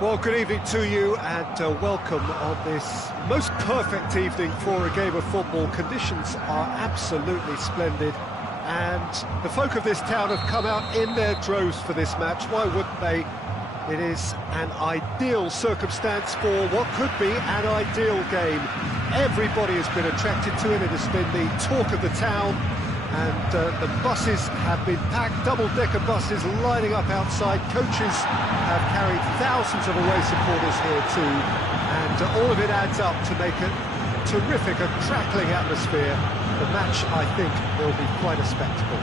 Well, good evening to you and welcome on this most perfect evening for a game of football. Conditions are absolutely splendid and the folk of this town have come out in their droves for this match. Why wouldn't they? It is an ideal circumstance for what could be an ideal game. Everybody has been attracted to it. It has been the talk of the town. And the buses have been packed, double-decker buses lining up outside. Coaches have carried thousands of away supporters here too. And all of it adds up to make a terrific, a crackling atmosphere. The match, I think, will be quite a spectacle.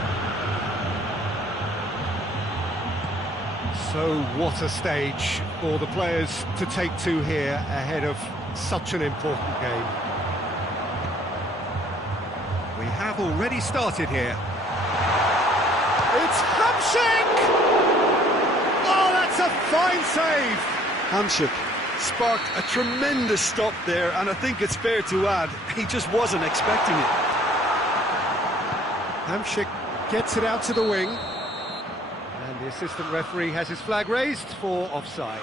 So what a stage for the players to take to here ahead of such an important game. We have already started here. It's Hamšík! Oh, that's a fine save! Hamšík sparked a tremendous stop there, and I think it's fair to add, he just wasn't expecting it. Hamšík gets it out to the wing, and the assistant referee has his flag raised for offside.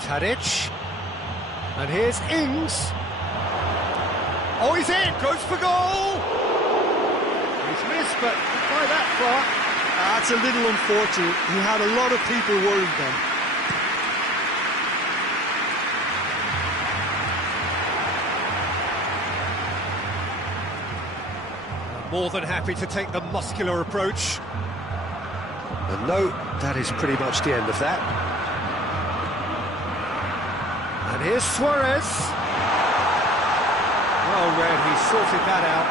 Tadic, and here's Ings. Oh, he's in, goes for goal! He's missed, but by that far. That's a little unfortunate. He had a lot of people worried then. More than happy to take the muscular approach. And no, that is pretty much the end of that. And here's Suarez. Well read, he sorted that out.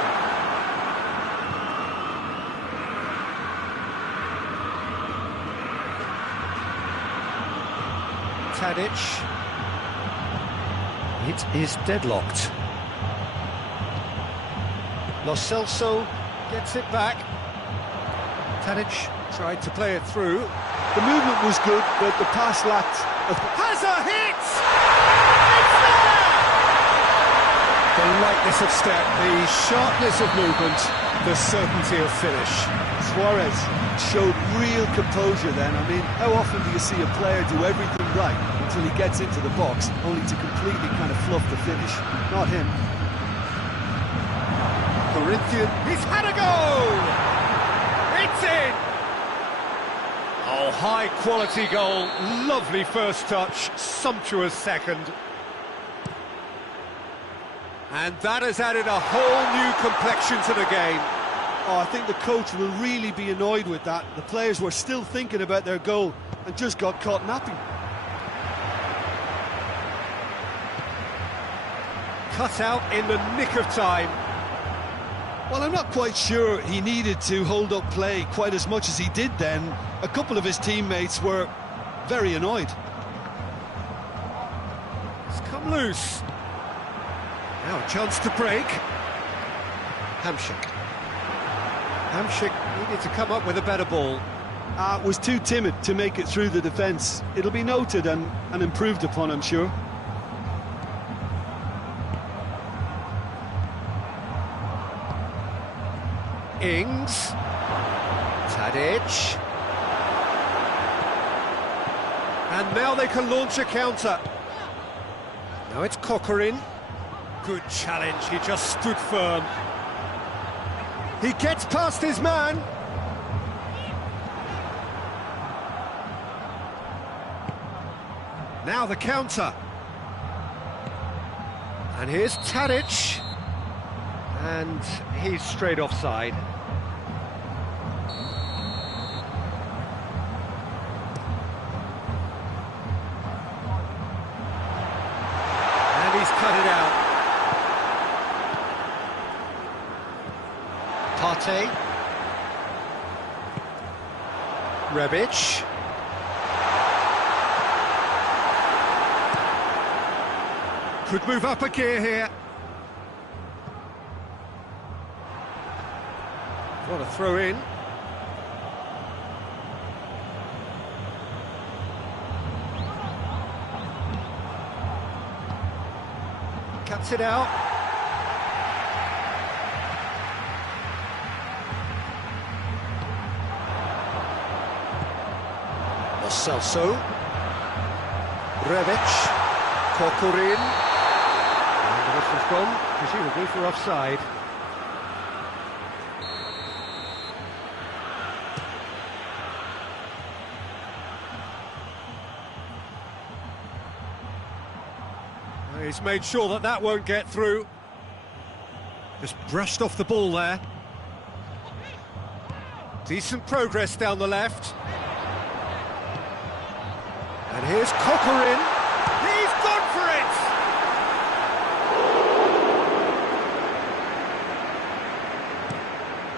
Tadic. It is deadlocked. Lo Celso gets it back. Tadic tried to play it through. The movement was good, but the pass lacked... Has a hit! It's there! The lightness of step, the sharpness of movement, the certainty of finish. Suarez showed real composure then. I mean, how often do you see a player do everything right until he gets into the box, only to completely kind of fluff the finish? Not him. Corinthian, he's had a goal! It's in! Oh, high-quality goal, lovely first touch, sumptuous second. And that has added a whole new complexion to the game. Oh, I think the coach will really be annoyed with that. The players were still thinking about their goal and just got caught napping. Cut out in the nick of time. Well, I'm not quite sure he needed to hold up play quite as much as he did then. A couple of his teammates were very annoyed. It's come loose. Now a chance to break. Hamšík. Hamšík needed to come up with a better ball. Was too timid to make it through the defence. It'll be noted and improved upon, I'm sure. Ings, Tadic, and now they can launch a counter. Now it's Coquelin. Good challenge, he just stood firm. He gets past his man. Now the counter. And here's Tadic. And he's straight offside. And he's cut it out. Partey. Rebic. Could move up a gear here. What a throw in. Cuts it out. Lo Celso. Rebic. Kokorin. And the whistle's gone, presumably for offside. He's made sure that that won't get through. Just brushed off the ball there. Decent progress down the left. And here's Kokorin. He's gone for it!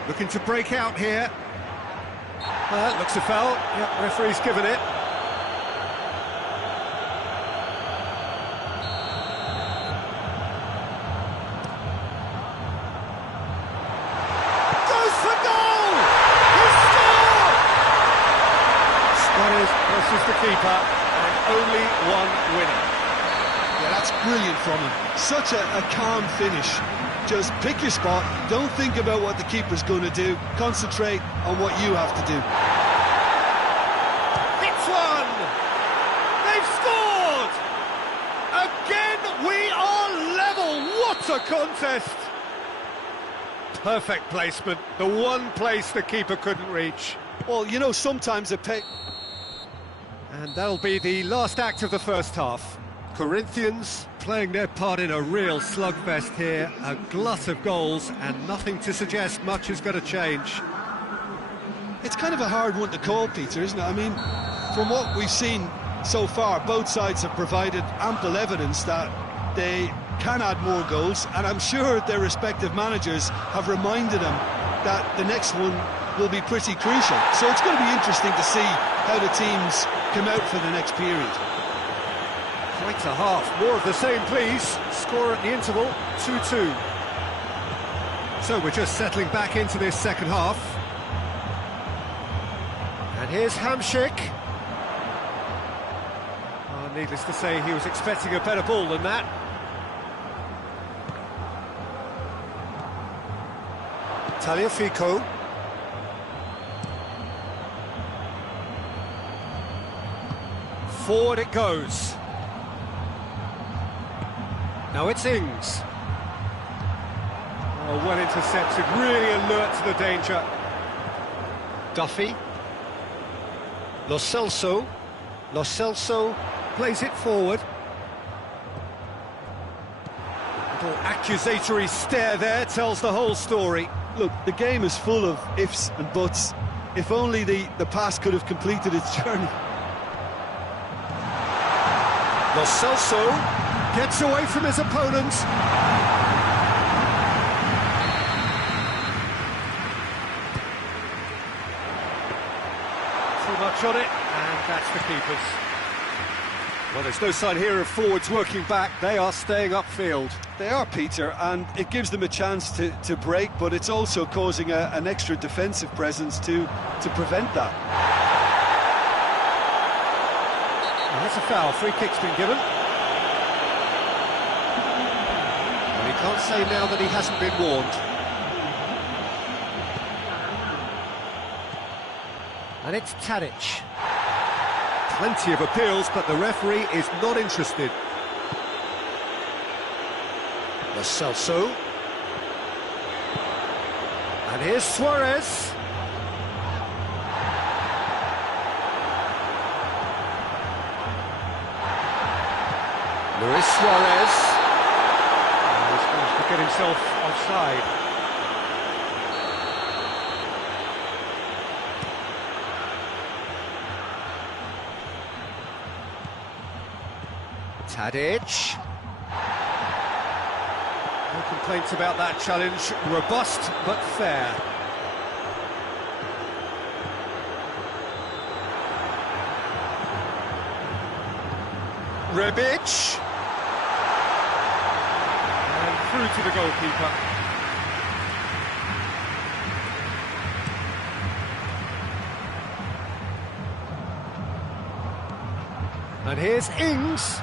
Looking to break out here. Looks a foul. Yep, referee's given it. Versus the keeper, and only one winner. Yeah, that's brilliant from him. Such a calm finish. Just pick your spot, don't think about what the keeper's going to do, concentrate on what you have to do. It's one! They've scored! Again, we are level! What a contest! Perfect placement, the one place the keeper couldn't reach. Well, you know, sometimes it pays... And that'll be the last act of the first half. Corinthians playing their part in a real slugfest here, a glut of goals, and nothing to suggest much is going to change. It's kind of a hard one to call, Peter, isn't it? I mean, from what we've seen so far, both sides have provided ample evidence that they can add more goals, and I'm sure their respective managers have reminded them that the next one will be pretty crucial. So it's going to be interesting to see how the teams come out for the next period. Quite a half. More of the same, please. Score at the interval, 2-2. So we're just settling back into this second half. And here's Hamšík. Oh, needless to say, he was expecting a better ball than that. Tagliafico. Forward it goes. Now it's Ings. Oh, well intercepted, really alert to the danger. Duffy. Lo Celso. Lo Celso plays it forward. Little accusatory stare there tells the whole story. Look, the game is full of ifs and buts. If only the pass could have completed its journey. Lo Celso gets away from his opponent. Too much on it, and that's the keepers. Well, there's no sign here of forwards working back. They are staying upfield. They are, Peter, and it gives them a chance to break, but it's also causing an extra defensive presence to prevent that. Well, that's a foul. Free kick's been given. Well, he can't say now that he hasn't been warned. And it's Tadic. Plenty of appeals, but the referee is not interested. Lo Celso. And here's Suarez. Luis Suarez. He's managed to get himself offside. Tadic. No complaints about that challenge. Robust but fair. Rebic. through to the goalkeeper. And here's Ings.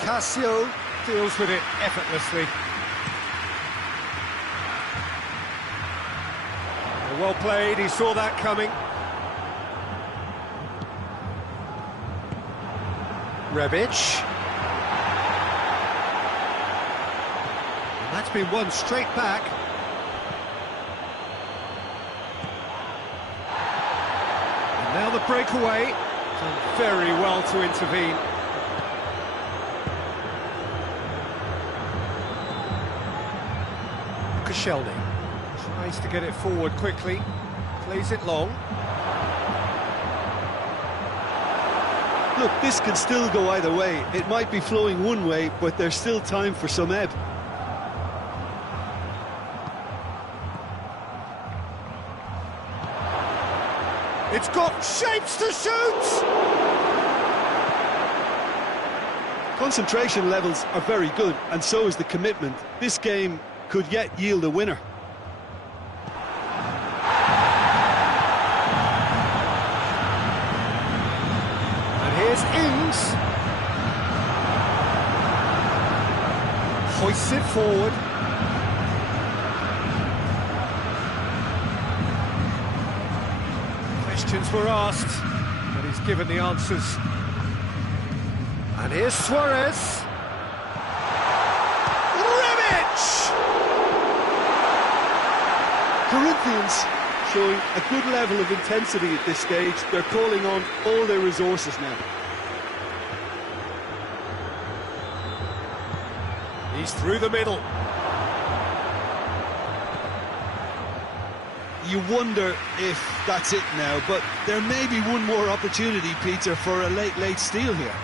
Cassio deals with it effortlessly. Well played, he saw that coming. Rebic. And that's been won straight back. And now the breakaway. Done very well to intervene. Koscielny tries to get it forward quickly, plays it long. Look, this can still go either way. It might be flowing one way, but there's still time for some ebb. It's got shapes to shoot! Concentration levels are very good, and so is the commitment. This game could yet yield a winner. And here's Ings. Hoists it forward. Questions were asked, but he's given the answers. And here's Suarez. Corinthians showing a good level of intensity at this stage. They're calling on all their resources now. He's through the middle. You wonder if that's it now, but there may be one more opportunity, Peter, for a late steal here.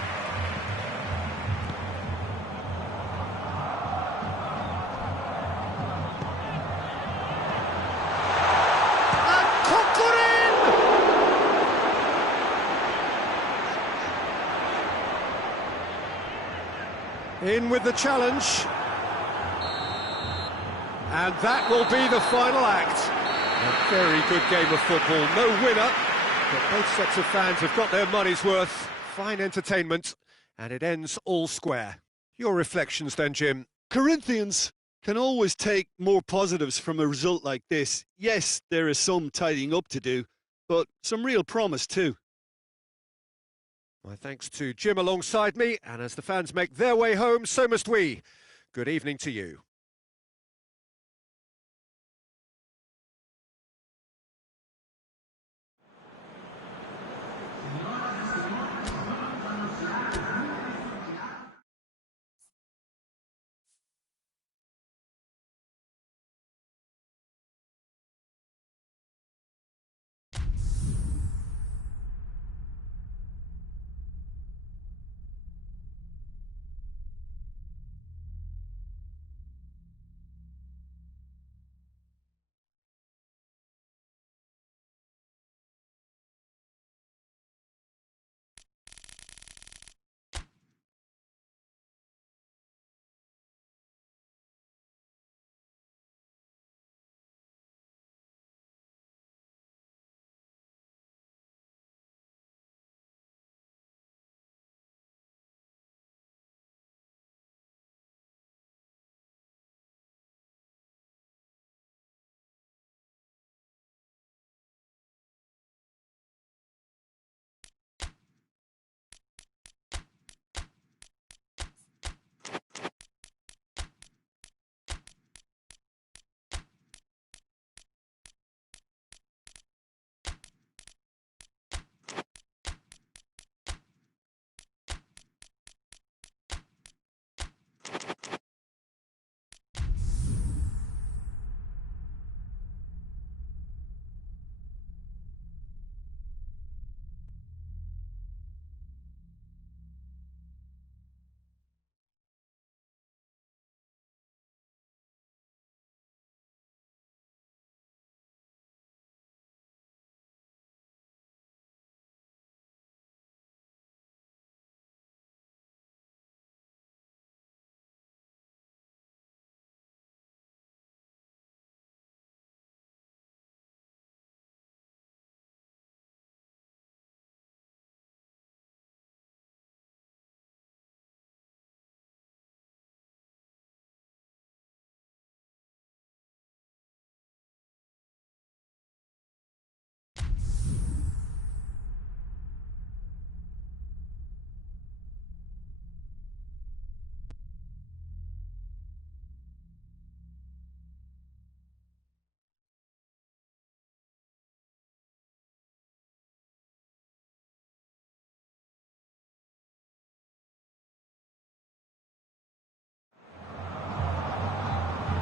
In with the challenge. And that will be the final act. A very good game of football. No winner, but both sets of fans have got their money's worth. Fine entertainment, and it ends all square. Your reflections then, Jim? Corinthians can always take more positives from a result like this. Yes, there is some tidying up to do, but some real promise too. My thanks to Jim alongside me, and as the fans make their way home, so must we. Good evening to you.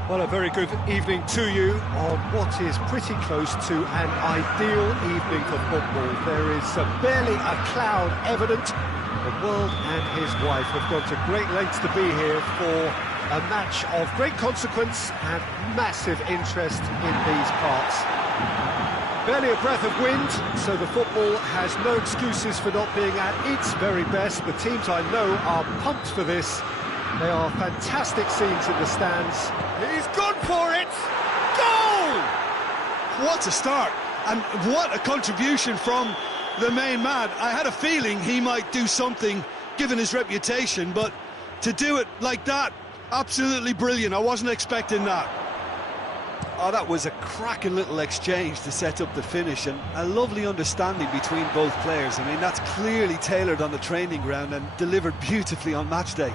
Well, a very good evening to you on what is pretty close to an ideal evening for football. There is barely a cloud evident. The world and his wife have gone to great lengths to be here for a match of great consequence and massive interest in these parts. Barely a breath of wind, so the football has no excuses for not being at its very best. The teams I know are pumped for this. They are fantastic scenes in the stands. He's gone for it! Goal! What a start, and what a contribution from the main man. I had a feeling he might do something, given his reputation, but to do it like that, absolutely brilliant. I wasn't expecting that. Oh, that was a cracking little exchange to set up the finish, and a lovely understanding between both players. I mean, that's clearly tailored on the training ground and delivered beautifully on match day.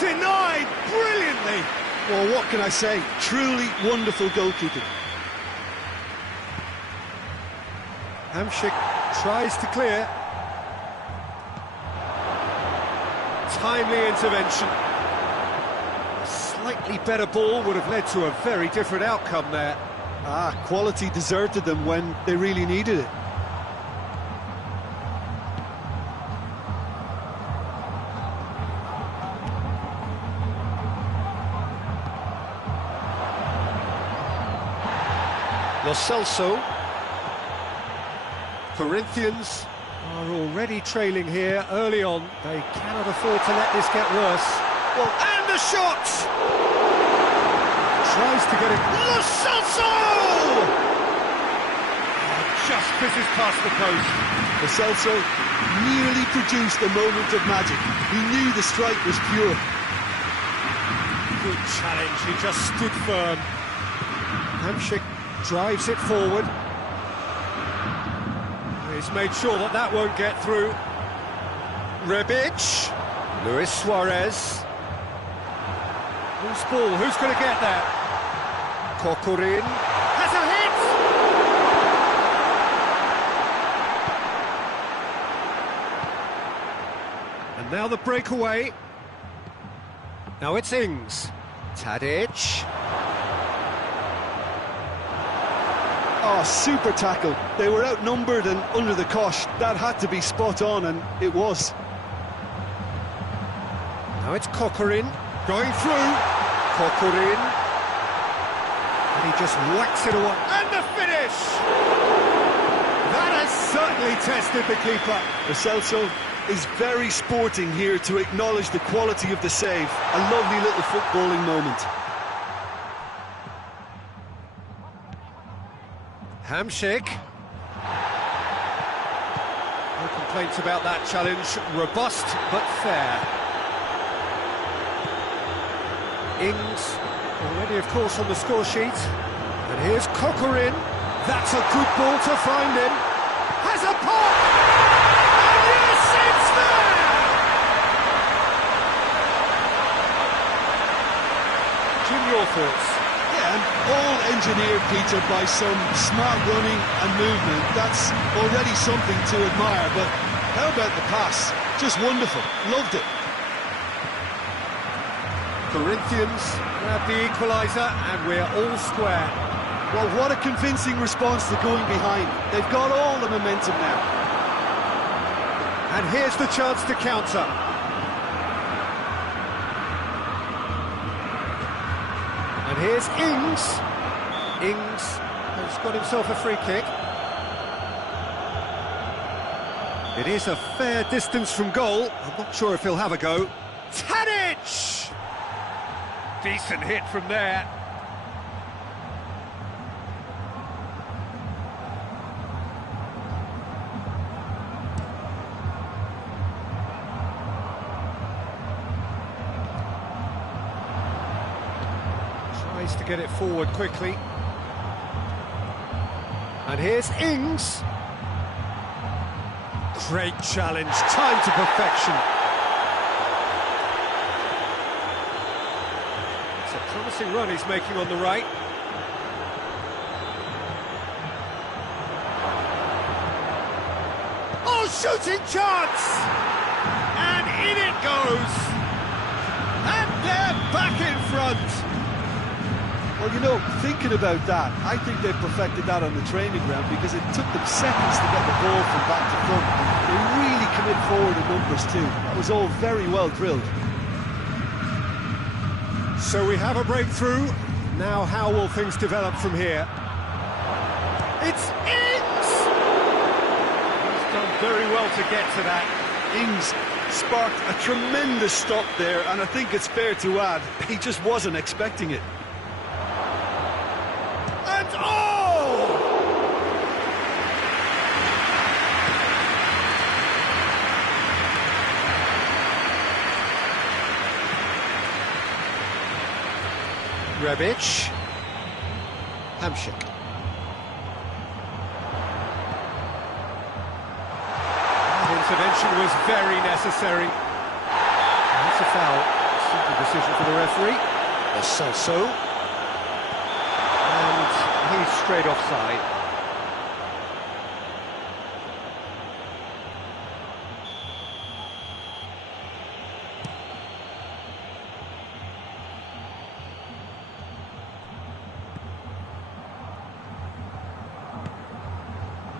Denied brilliantly. Well, what can I say? Truly wonderful goalkeeping. Hamšík tries to clear. Timely intervention. A slightly better ball would have led to a very different outcome there. Quality deserted them when they really needed it. Lo Celso. Corinthians are already trailing here early on. They cannot afford to let this get worse. Well, and the shot! Tries to get it. Lo Celso! Just fizzes past the post. Lo Celso nearly produced a moment of magic. He knew the strike was pure. Good challenge, he just stood firm. Hamšík drives it forward. He's made sure that that won't get through. Rebic. Luis Suarez. Who's ball? Who's going to get that? Kokorin. Has a hit! And now the breakaway. Now it's Ings. Tadic. Oh, super tackle. They were outnumbered and under the cosh. That had to be spot on, and it was. Now it's Kokorin going through. Kokorin. And he just whacks it away. And the finish! That has certainly tested the keeper. Lo Celso is very sporting here to acknowledge the quality of the save. A lovely little footballing moment. Hamšík. No complaints about that challenge. Robust but fair. Ings already, of course, on the score sheet. And here's Kokorin. That's a good ball to find him. Has a pop! And yes, it's there! Jim, your thoughts? And all engineered, Peter, by some smart running and movement. That's already something to admire, but how about the pass? Just wonderful. Loved it. Corinthians grab the equaliser, and we're all square. Well, what a convincing response to going behind. They've got all the momentum now. And here's the chance to counter. And here's Ings. Ings has got himself a free kick. It is a fair distance from goal. I'm not sure if he'll have a go. Tadic! Decent hit from there. Tries to get it forward quickly. And here's Ings. Great challenge, time to perfection. It's a promising run he's making on the right. Oh, shooting chance! in it goes! And they're back in front! Well, you know, thinking about that, I think they perfected that on the training ground because it took them seconds to get the ball from back to front. They really commit forward in numbers too. That was all very well drilled. So we have a breakthrough. Now how will things develop from here? It's Ings! He's done very well to get to that. Ings sparked a tremendous stop there, and I think it's fair to add, he just wasn't expecting it. And oh! Rebic. Hamšík. That intervention was very necessary. That's a foul. Simple decision for the referee. So. And he's straight offside.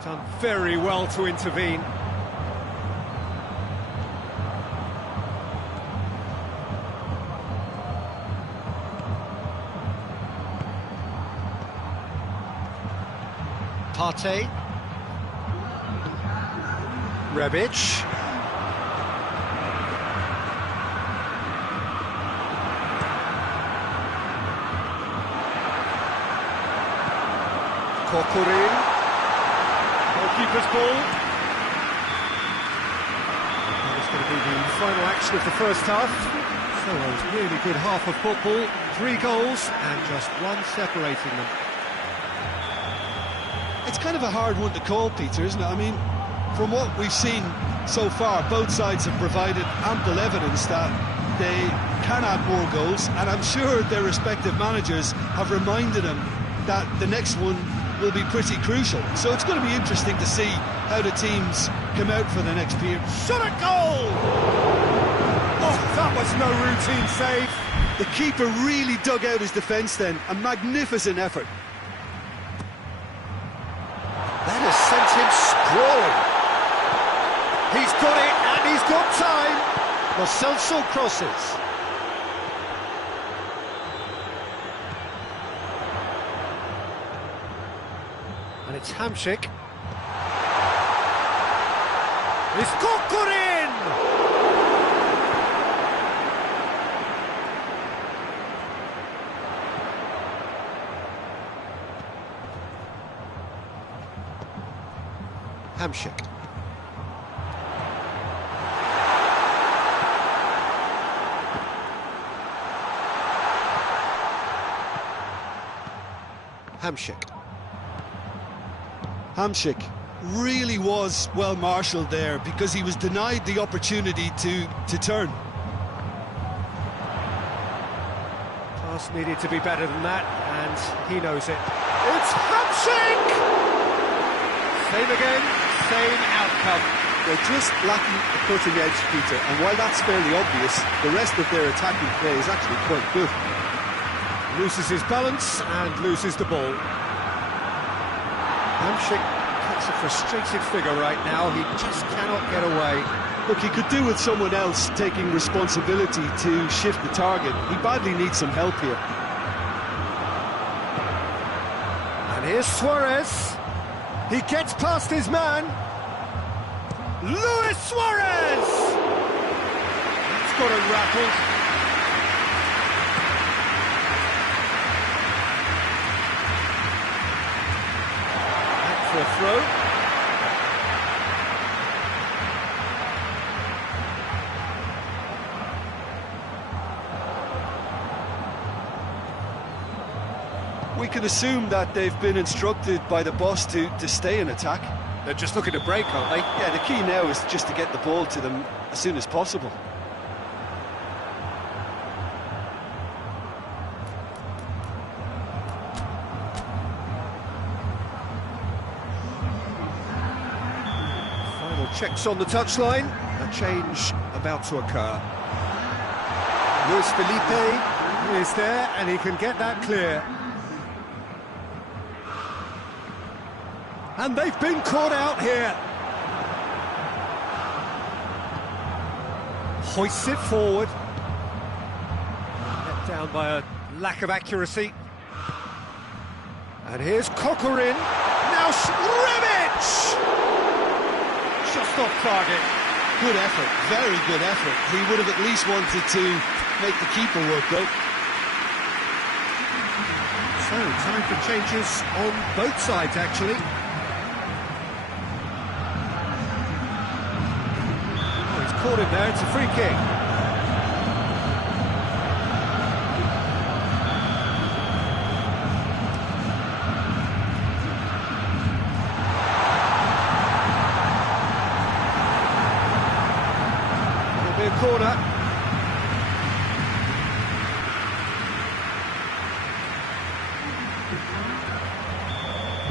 Done very well to intervene. Partey. Rebic. Kokurin. Goalkeeper's ball. That is going to be the final action of the first half. So it was a really good half of football. 3 goals and just one separating them. It's kind of a hard one to call, Peter, isn't it? I mean, from what we've seen so far, both sides have provided ample evidence that they can add more goals, and I'm sure their respective managers have reminded them that the next one will be pretty crucial. So it's going to be interesting to see how the teams come out for the next period. Shot at goal! Oh, that was no routine save. The keeper really dug out his defence then. A magnificent effort. That has sent him sprawling. He's got it, and he's got time. Lo Celso crosses. And it's Hamšík. It's Kokurin! Hamšík. Hamšík really was well marshalled there because he was denied the opportunity to turn. Pass needed to be better than that, and he knows it. It's Hamšík! Same again, same outcome. They're just lacking the cutting edge, Peter, and while that's fairly obvious, the rest of their attacking play is actually quite good. Loses his balance and loses the ball. Hamšík cuts a frustrated figure right now. He just cannot get away. Look, he could do with someone else taking responsibility to shift the target. He badly needs some help here. And here's Suarez. He gets past his man. Luis Suarez! It's got him rattled. Back for a throw. We can assume that they've been instructed by the boss to stay in attack. They're just looking to break, aren't they? Yeah, the key now is just to get the ball to them as soon as possible. Final checks on the touchline. A change about to occur. Luis Felipe is there, and he can get that clear. And they've been caught out here. Hoists it forward. Let down by a lack of accuracy. And here's Kokorin. Now Rebic! Just off target. Good effort, very good effort. He would have at least wanted to make the keeper work, though. So, time for changes on both sides, actually. Oh, he's caught him there, it's a free kick. It'll be a corner.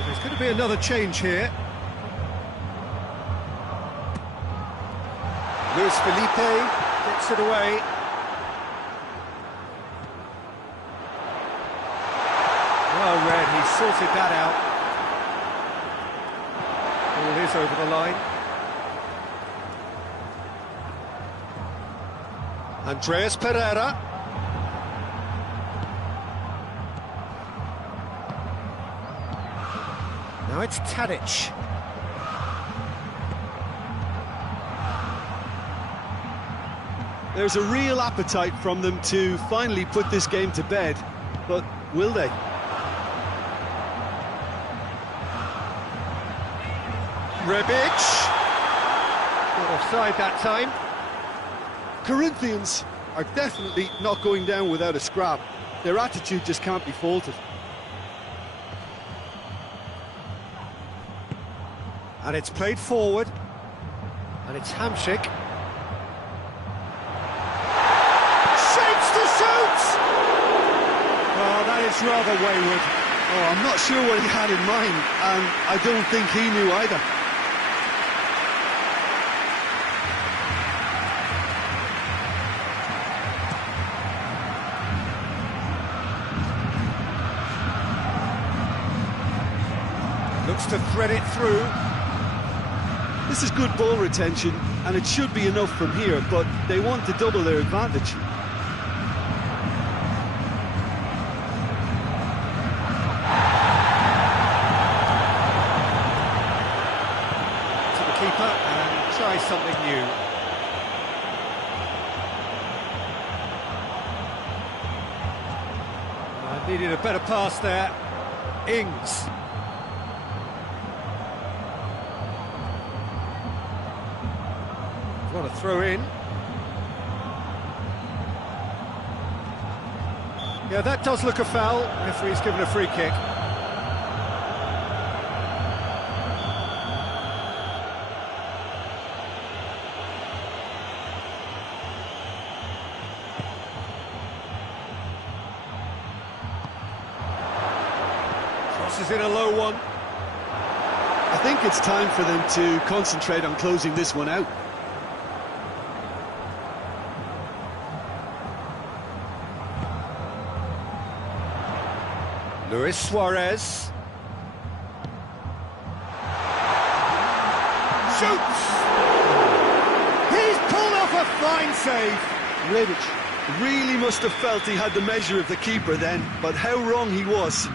There's going to be another change here. Luis Felipe gets it away. Well read, he sorted that out. Ball is over the line. Andreas Pereira. Now it's Tadic. There's a real appetite from them to finally put this game to bed, but will they? Rebic. Not offside that time. Corinthians are definitely not going down without a scrap. Their attitude just can't be faulted. And it's played forward. And it's Hamšík. Shapes to shoot! Oh, that is rather wayward. Oh, I'm not sure what he had in mind, and I don't think he knew either. Looks to thread it through. This is good ball retention, and it should be enough from here, but they want to double their advantage. To the keeper and try something new. Needed a better pass there. Ings. What a throw in. Yeah, that does look a foul. Referee's given a free kick. Crosses in a low one. I think it's time for them to concentrate on closing this one out. Luis Suarez. Shoots! He's pulled off a fine save. Rebic really must have felt he had the measure of the keeper then, but how wrong he was.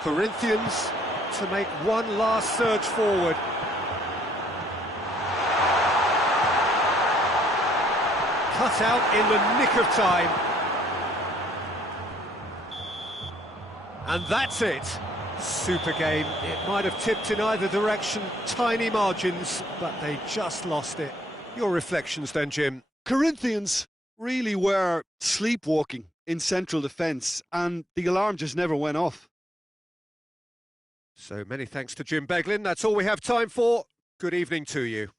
Corinthians to make one last surge forward. Cut out in the nick of time. And that's it. Super game. It might have tipped in either direction, tiny margins, but they just lost it. Your reflections then, Jim? Corinthians really were sleepwalking in central defence, and the alarm just never went off. So many thanks to Jim Beglin. That's all we have time for. Good evening to you.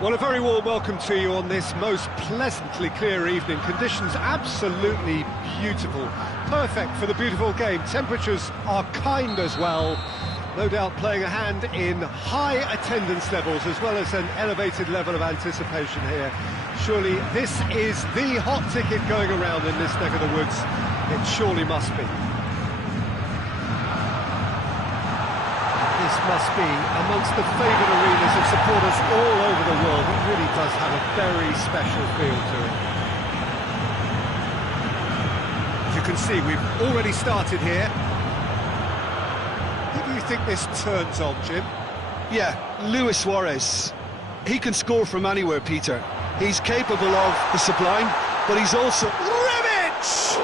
Well, a very warm welcome to you on this most pleasantly clear evening. Conditions absolutely beautiful. Perfect for the beautiful game. Temperatures are kind as well. No doubt playing a hand in high attendance levels as well as an elevated level of anticipation here. Surely this is the hot ticket going around in this neck of the woods. It surely must be. This must be amongst the favoured arenas of supporters all over the world. It really does have a very special feel to it. As you can see, we've already started here. Who do you think this turns on, Jim? Yeah, Luis Suarez. He can score from anywhere, Peter. He's capable of the sublime, but he's also... Rebic!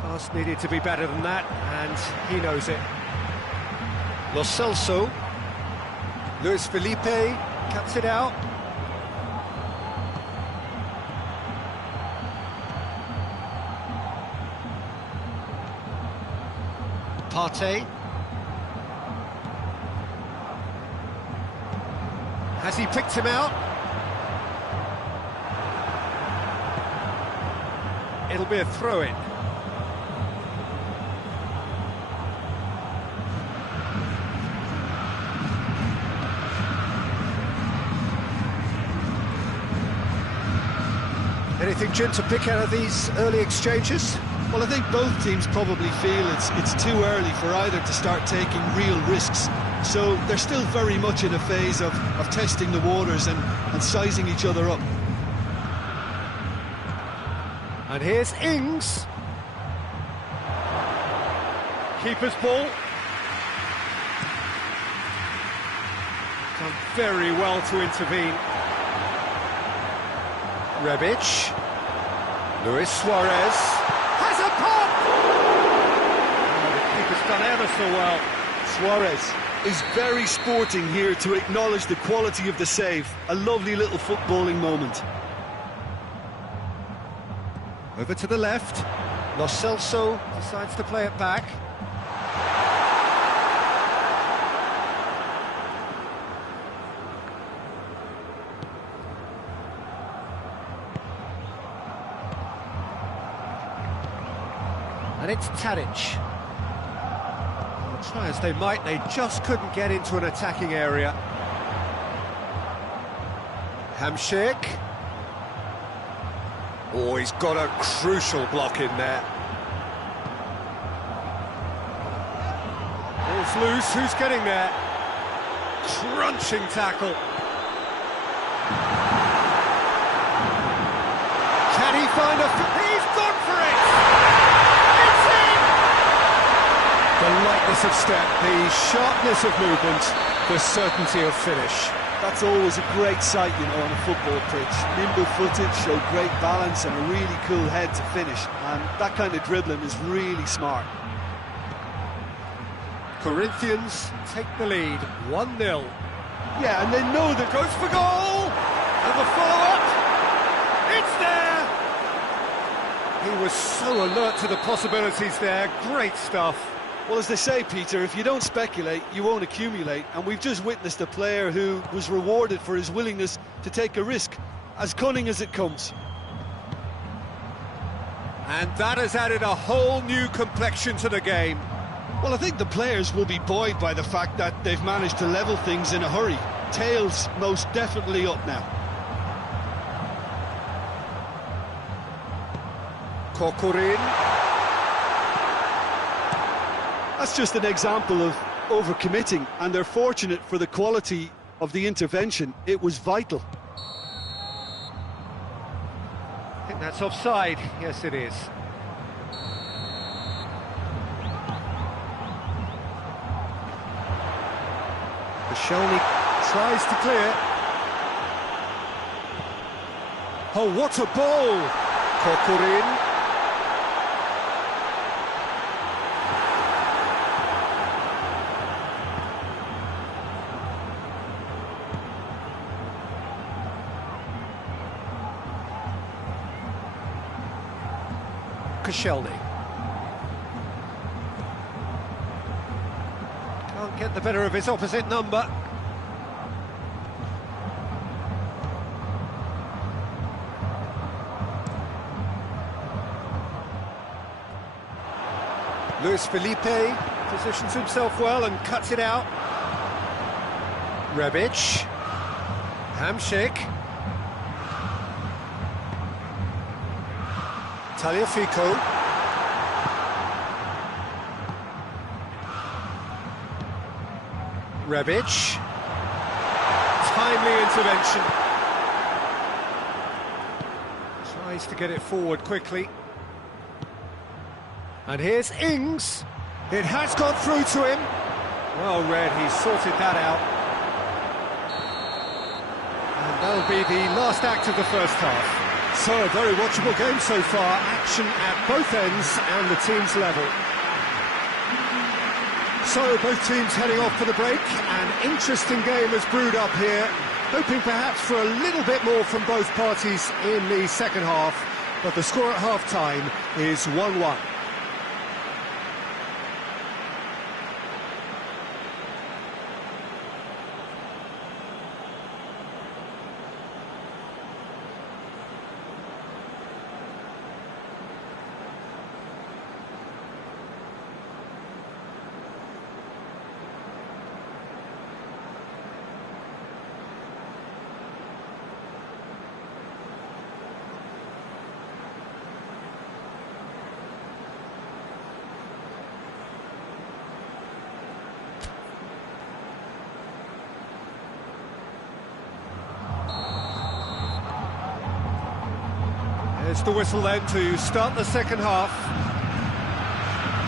Pass needed to be better than that, and he knows it. Lo Celso. Luis Felipe cuts it out. Partey. Has he picked him out? It'll be a throw-in. Anything, Jim, to pick out of these early exchanges? Well, I think both teams probably feel it's too early for either to start taking real risks. So they're still very much in a phase of testing the waters and sizing each other up. And here's Ings. Keeper's ball. Done very well to intervene. Rebic. Luis Suarez. Has a pop! Oh, the keeper's done ever so well. Suarez is very sporting here to acknowledge the quality of the save. A lovely little footballing moment. Over to the left. Lo Celso decides to play it back. And it's Tadic. Well, try as they might, they just couldn't get into an attacking area. Hamšík. Oh, he's got a crucial block in there. Ball's loose, who's getting there? Crunching tackle. Can he find a... He's gone for it! It's in! The lightness of step, the sharpness of movement, the certainty of finish. That's always a great sight, you know, on a football pitch. Nimble-footed, show great balance and a really cool head to finish. And that kind of dribbling is really smart. Corinthians take the lead, 1-0. Yeah, and they know that... Goes for goal! And the follow-up! It's there! He was so alert to the possibilities there. Great stuff. Well, as they say, Peter, if you don't speculate, you won't accumulate. And we've just witnessed a player who was rewarded for his willingness to take a risk, as cunning as it comes. And that has added a whole new complexion to the game. Well, I think the players will be buoyed by the fact that they've managed to level things in a hurry. Tails most definitely up now. Kokorin. That's just an example of overcommitting, and they're fortunate for the quality of the intervention. It was vital. I think that's offside. Yes, it is. Koscielny tries to clear. Oh, what a ball! Kokorin. Koscielny. Can't get the better of his opposite number. Luis Felipe positions himself well and cuts it out. Rebic. Hamšík. Tagliafico. Rebic. Timely intervention. Tries to get it forward quickly. And here's Ings. It has gone through to him. Well read, he's sorted that out. And that'll be the last act of the first half. So, a very watchable game so far. Action at both ends and the team's level. So, both teams heading off for the break. An interesting game has brewed up here. Hoping perhaps for a little bit more from both parties in the second half. But the score at half-time is 1-1. There's the whistle then to start the second half.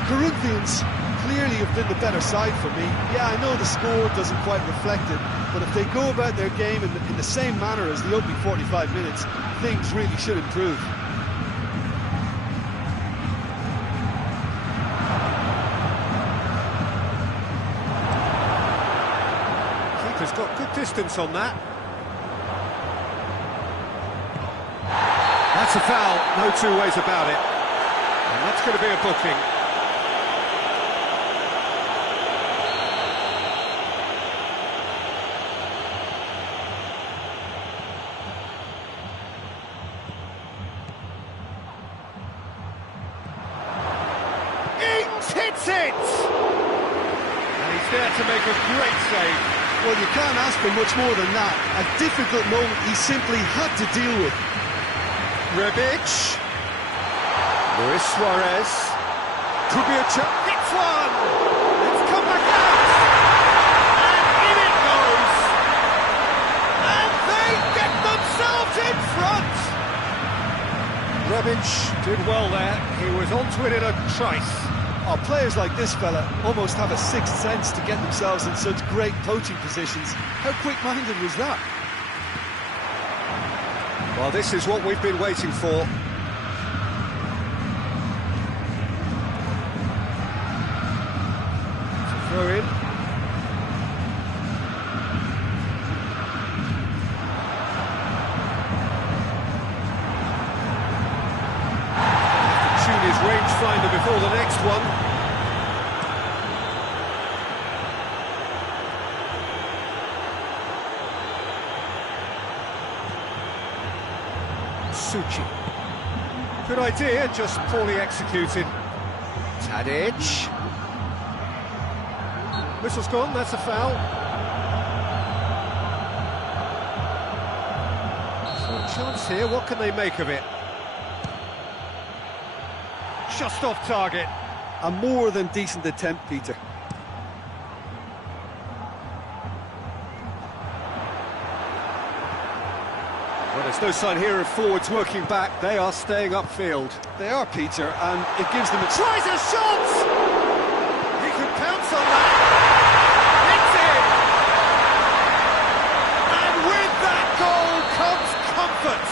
Corinthians clearly have been the better side for me. Yeah, I know the score doesn't quite reflect it, but if they go about their game in the same manner as the opening 45 minutes, things really should improve. Keeper's got good distance on that. That's a foul, no two ways about it. And that's going to be a booking. Ings hits it! And he's there to make a great save. Well, you can't ask for much more than that. A difficult moment he simply had to deal with. Rebic. Luis Suarez. Could be a chance. It's one! It's come back out! And in it goes! And they get themselves in front! within a trice. Oh, players like this fella almost have a sixth sense to get themselves in such great poaching positions. How quick-minded was that? Well, this is what we've been waiting for. Throw in. Tune his rangefinder before the next one. Suchi. Good idea, just poorly executed. Tadic. Whistle's gone, that's a foul. So a chance here, what can they make of it? Just off target. A more than decent attempt, Peter. Well, there's no sign here of forwards working back. They are staying upfield. They are, Peter, and it gives them a... Tries a shot! He could pounce on that. It's in! And with that goal comes comfort.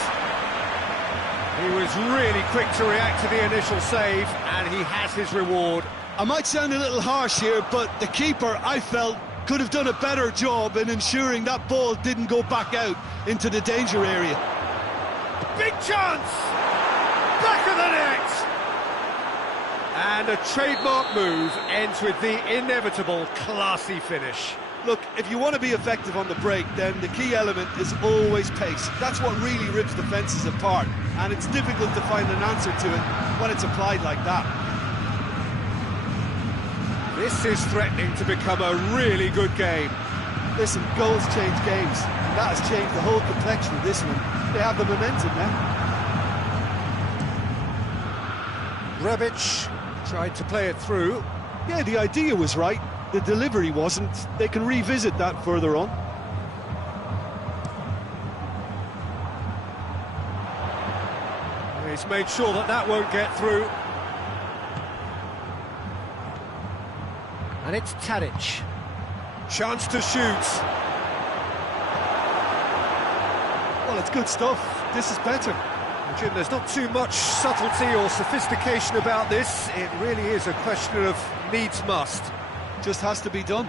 He was really quick to react to the initial save, and he has his reward. I might sound a little harsh here, but the keeper, I felt, could have done a better job in ensuring that ball didn't go back out into the danger area. Big chance! Back of the net! And a trademark move ends with the inevitable classy finish. Look, if you want to be effective on the break, then the key element is always pace. That's what really rips defences apart, and it's difficult to find an answer to it when it's applied like that. This is threatening to become a really good game. Listen, goals change games, and that has changed the whole complexion of this one. They have the momentum now. Rebic tried to play it through. Yeah, the idea was right. The delivery wasn't. They can revisit that further on. He's made sure that that won't get through. And it's Tadic. Chance to shoot. Well, it's good stuff. This is better. Jim, there's not too much subtlety or sophistication about this. It really is a question of needs must. Just has to be done.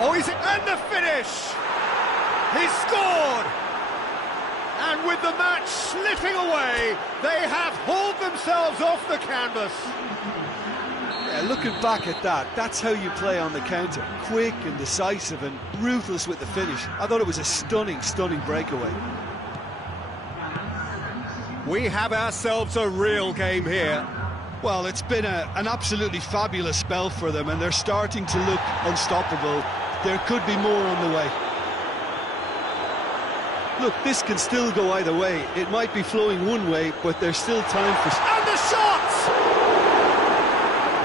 Oh, and the finish! He's scored! And with the match slipping away, they have hauled themselves off the canvas. Yeah, looking back at that, that's how you play on the counter. Quick and decisive and ruthless with the finish. I thought it was a stunning, stunning breakaway. We have ourselves a real game here. Well, it's been an absolutely fabulous spell for them, and they're starting to look unstoppable. There could be more on the way. Look, this can still go either way. It might be flowing one way, but there's still time for... And the shot!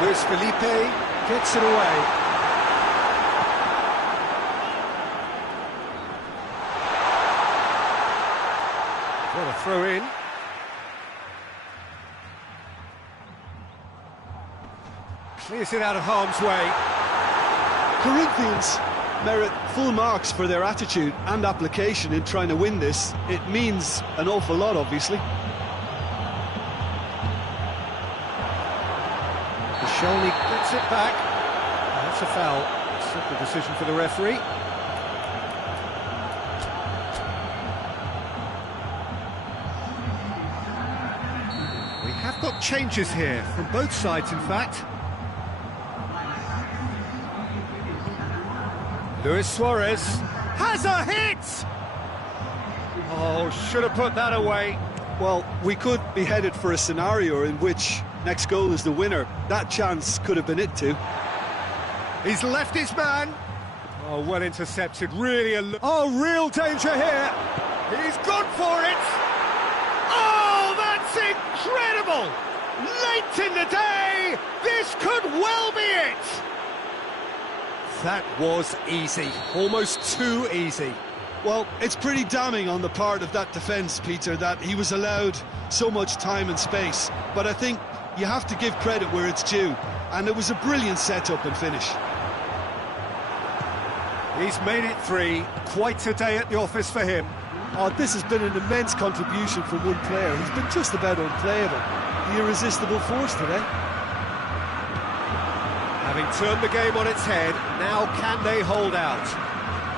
Luis Felipe gets it away. What a throw in. Clears it out of harm's way. Corinthians merit full marks for their attitude and application in trying to win this. It means an awful lot, obviously. Sholny gets it back. That's a foul. Simple decision for the referee. We have got changes here from both sides, in fact. Luis Suarez has a hit! Oh, should have put that away. Well, we could be headed for a scenario in which next goal is the winner. That chance could have been it too. He's left his man. Oh, well intercepted, really real danger here. He's gone for it. Oh, that's incredible! Late in the day, this could well be it. That was easy, almost too easy. Well, it's pretty damning on the part of that defence, Peter, that he was allowed so much time and space. But I think you have to give credit where it's due, and it was a brilliant setup and finish. He's made it 3. Quite a day at the office for him. Oh, this has been an immense contribution from one player. He's been just about unplayable. The irresistible force today. Having turned the game on its head, now can they hold out?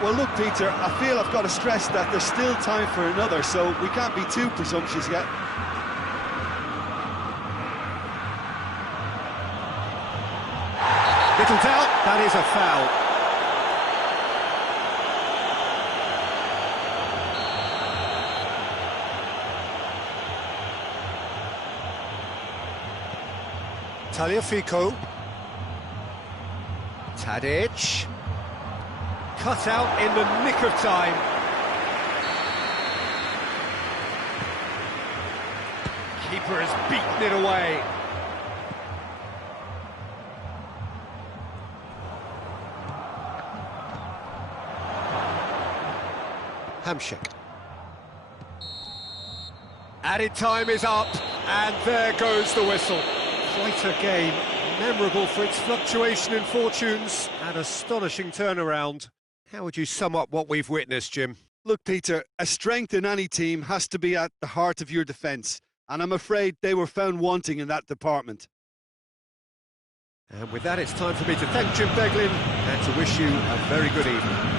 Well, look, Peter, I feel I've got to stress that there's still time for another, so we can't be too presumptuous yet. Little doubt, that is a foul. Tagliafico. Tadic. Cut out in the nick of time. Keeper has beaten it away. Hamsik. Added time is up, and there goes the whistle. Quite a game, memorable for its fluctuation in fortunes and astonishing turnaround. How would you sum up what we've witnessed, Jim? Look, Peter, a strength in any team has to be at the heart of your defence, and I'm afraid they were found wanting in that department. And with that, it's time for me to thank Jim Beglin and to wish you a very good evening.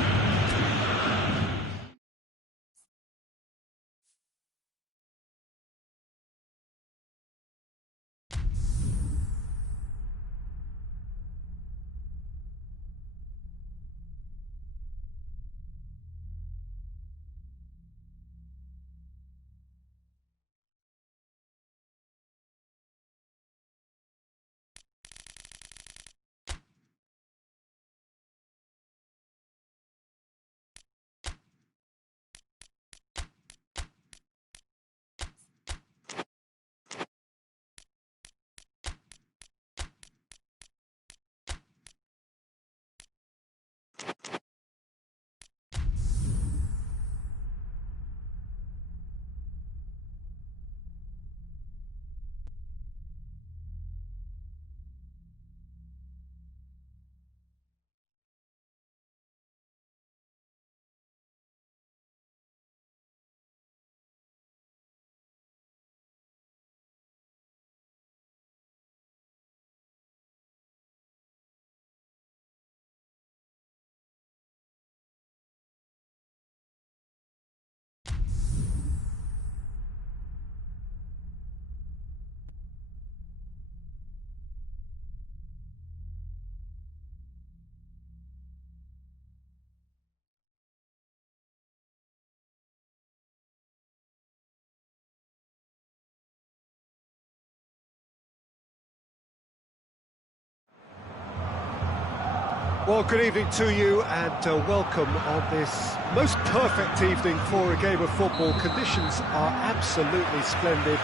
Well, good evening to you and welcome on this most perfect evening for a game of football. Conditions are absolutely splendid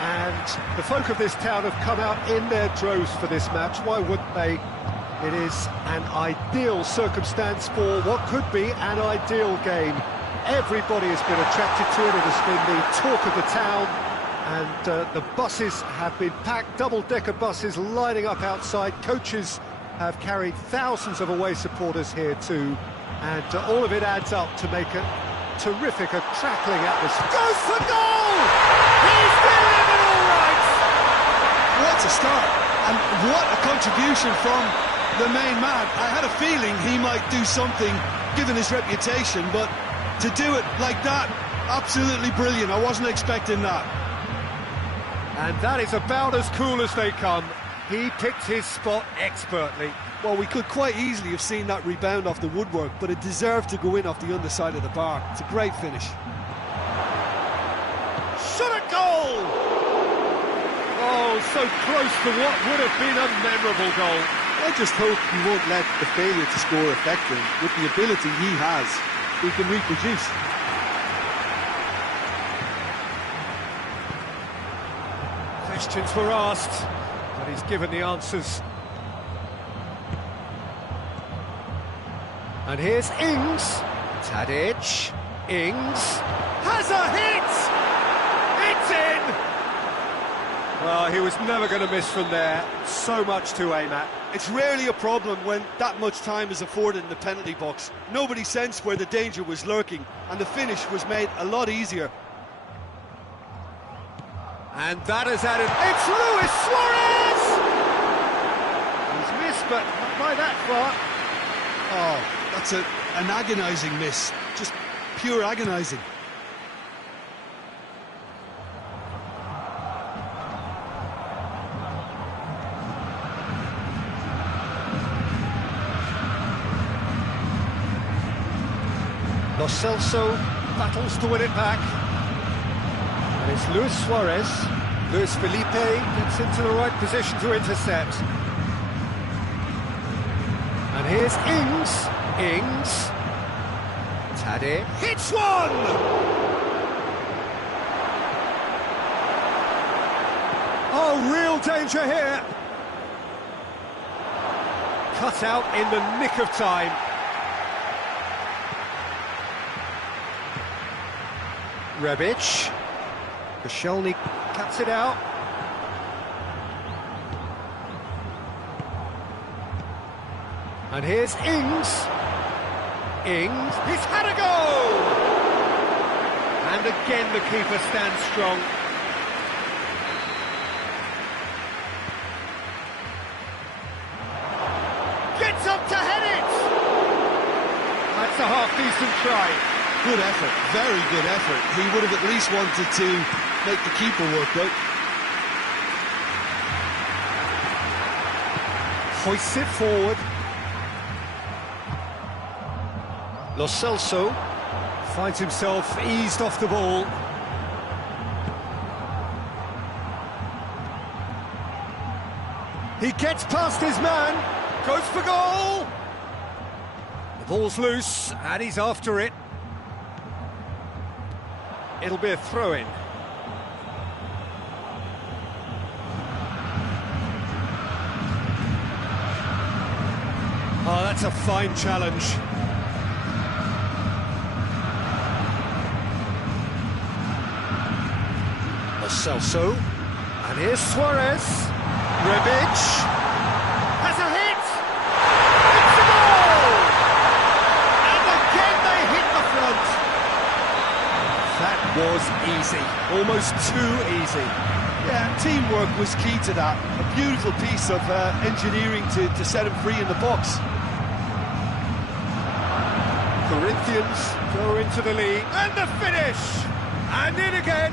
and the folk of this town have come out in their droves for this match. Why wouldn't they? It is an ideal circumstance for what could be an ideal game. Everybody has been attracted to it. It has been the talk of the town and the buses have been packed, double-decker buses lining up outside. Coaches have carried thousands of away supporters here too, and all of it adds up to make a terrific, a crackling atmosphere. Goes for goal! He's doing it all right! What a start, and what a contribution from the main man. I had a feeling he might do something, given his reputation, but to do it like that, absolutely brilliant. I wasn't expecting that. And that is about as cool as they come. He picked his spot expertly. Well, we could quite easily have seen that rebound off the woodwork, but it deserved to go in off the underside of the bar. It's a great finish. Shot at goal! Oh, so close to what would have been a memorable goal. I just hope he won't let the failure to score affect him. With the ability he has, he can reproduce. Questions were asked, but he's given the answers. And here's Ings. Tadic. Ings has a hit! It's in! Well, he was never going to miss from there. So much to aim at. It's rarely a problem when that much time is afforded in the penalty box. Nobody sensed where the danger was lurking, and the finish was made a lot easier. And that has added... It's Luis Suarez! He's missed, but not by that far. Oh, that's an agonising miss. Just pure agonising. Lo Celso battles to win it back. And it's Luis Suarez. Luis Felipe gets into the right position to intercept. And here's Ings. Ings. Tadic hits one! Oh, real danger here. Cut out in the nick of time. Rebic. Koscielny cuts it out. And here's Ings. Ings, he's had a go! And again the keeper stands strong. Gets up to head it! That's a half-decent try. Good effort, very good effort. He would have at least wanted to make the keeper work out. Hoists it forward. Lo Celso finds himself eased off the ball. He gets past his man, goes for goal! The ball's loose, and he's after it. It'll be a throw-in. Oh, that's a fine challenge. Lo Celso, and here's Suarez. Rebic has a hit. It's a goal! And again they hit the front. That was easy, almost too easy. Yeah, teamwork was key to that. A beautiful piece of engineering to set him free in the box. Corinthians go into the lead, and the finish! And in again,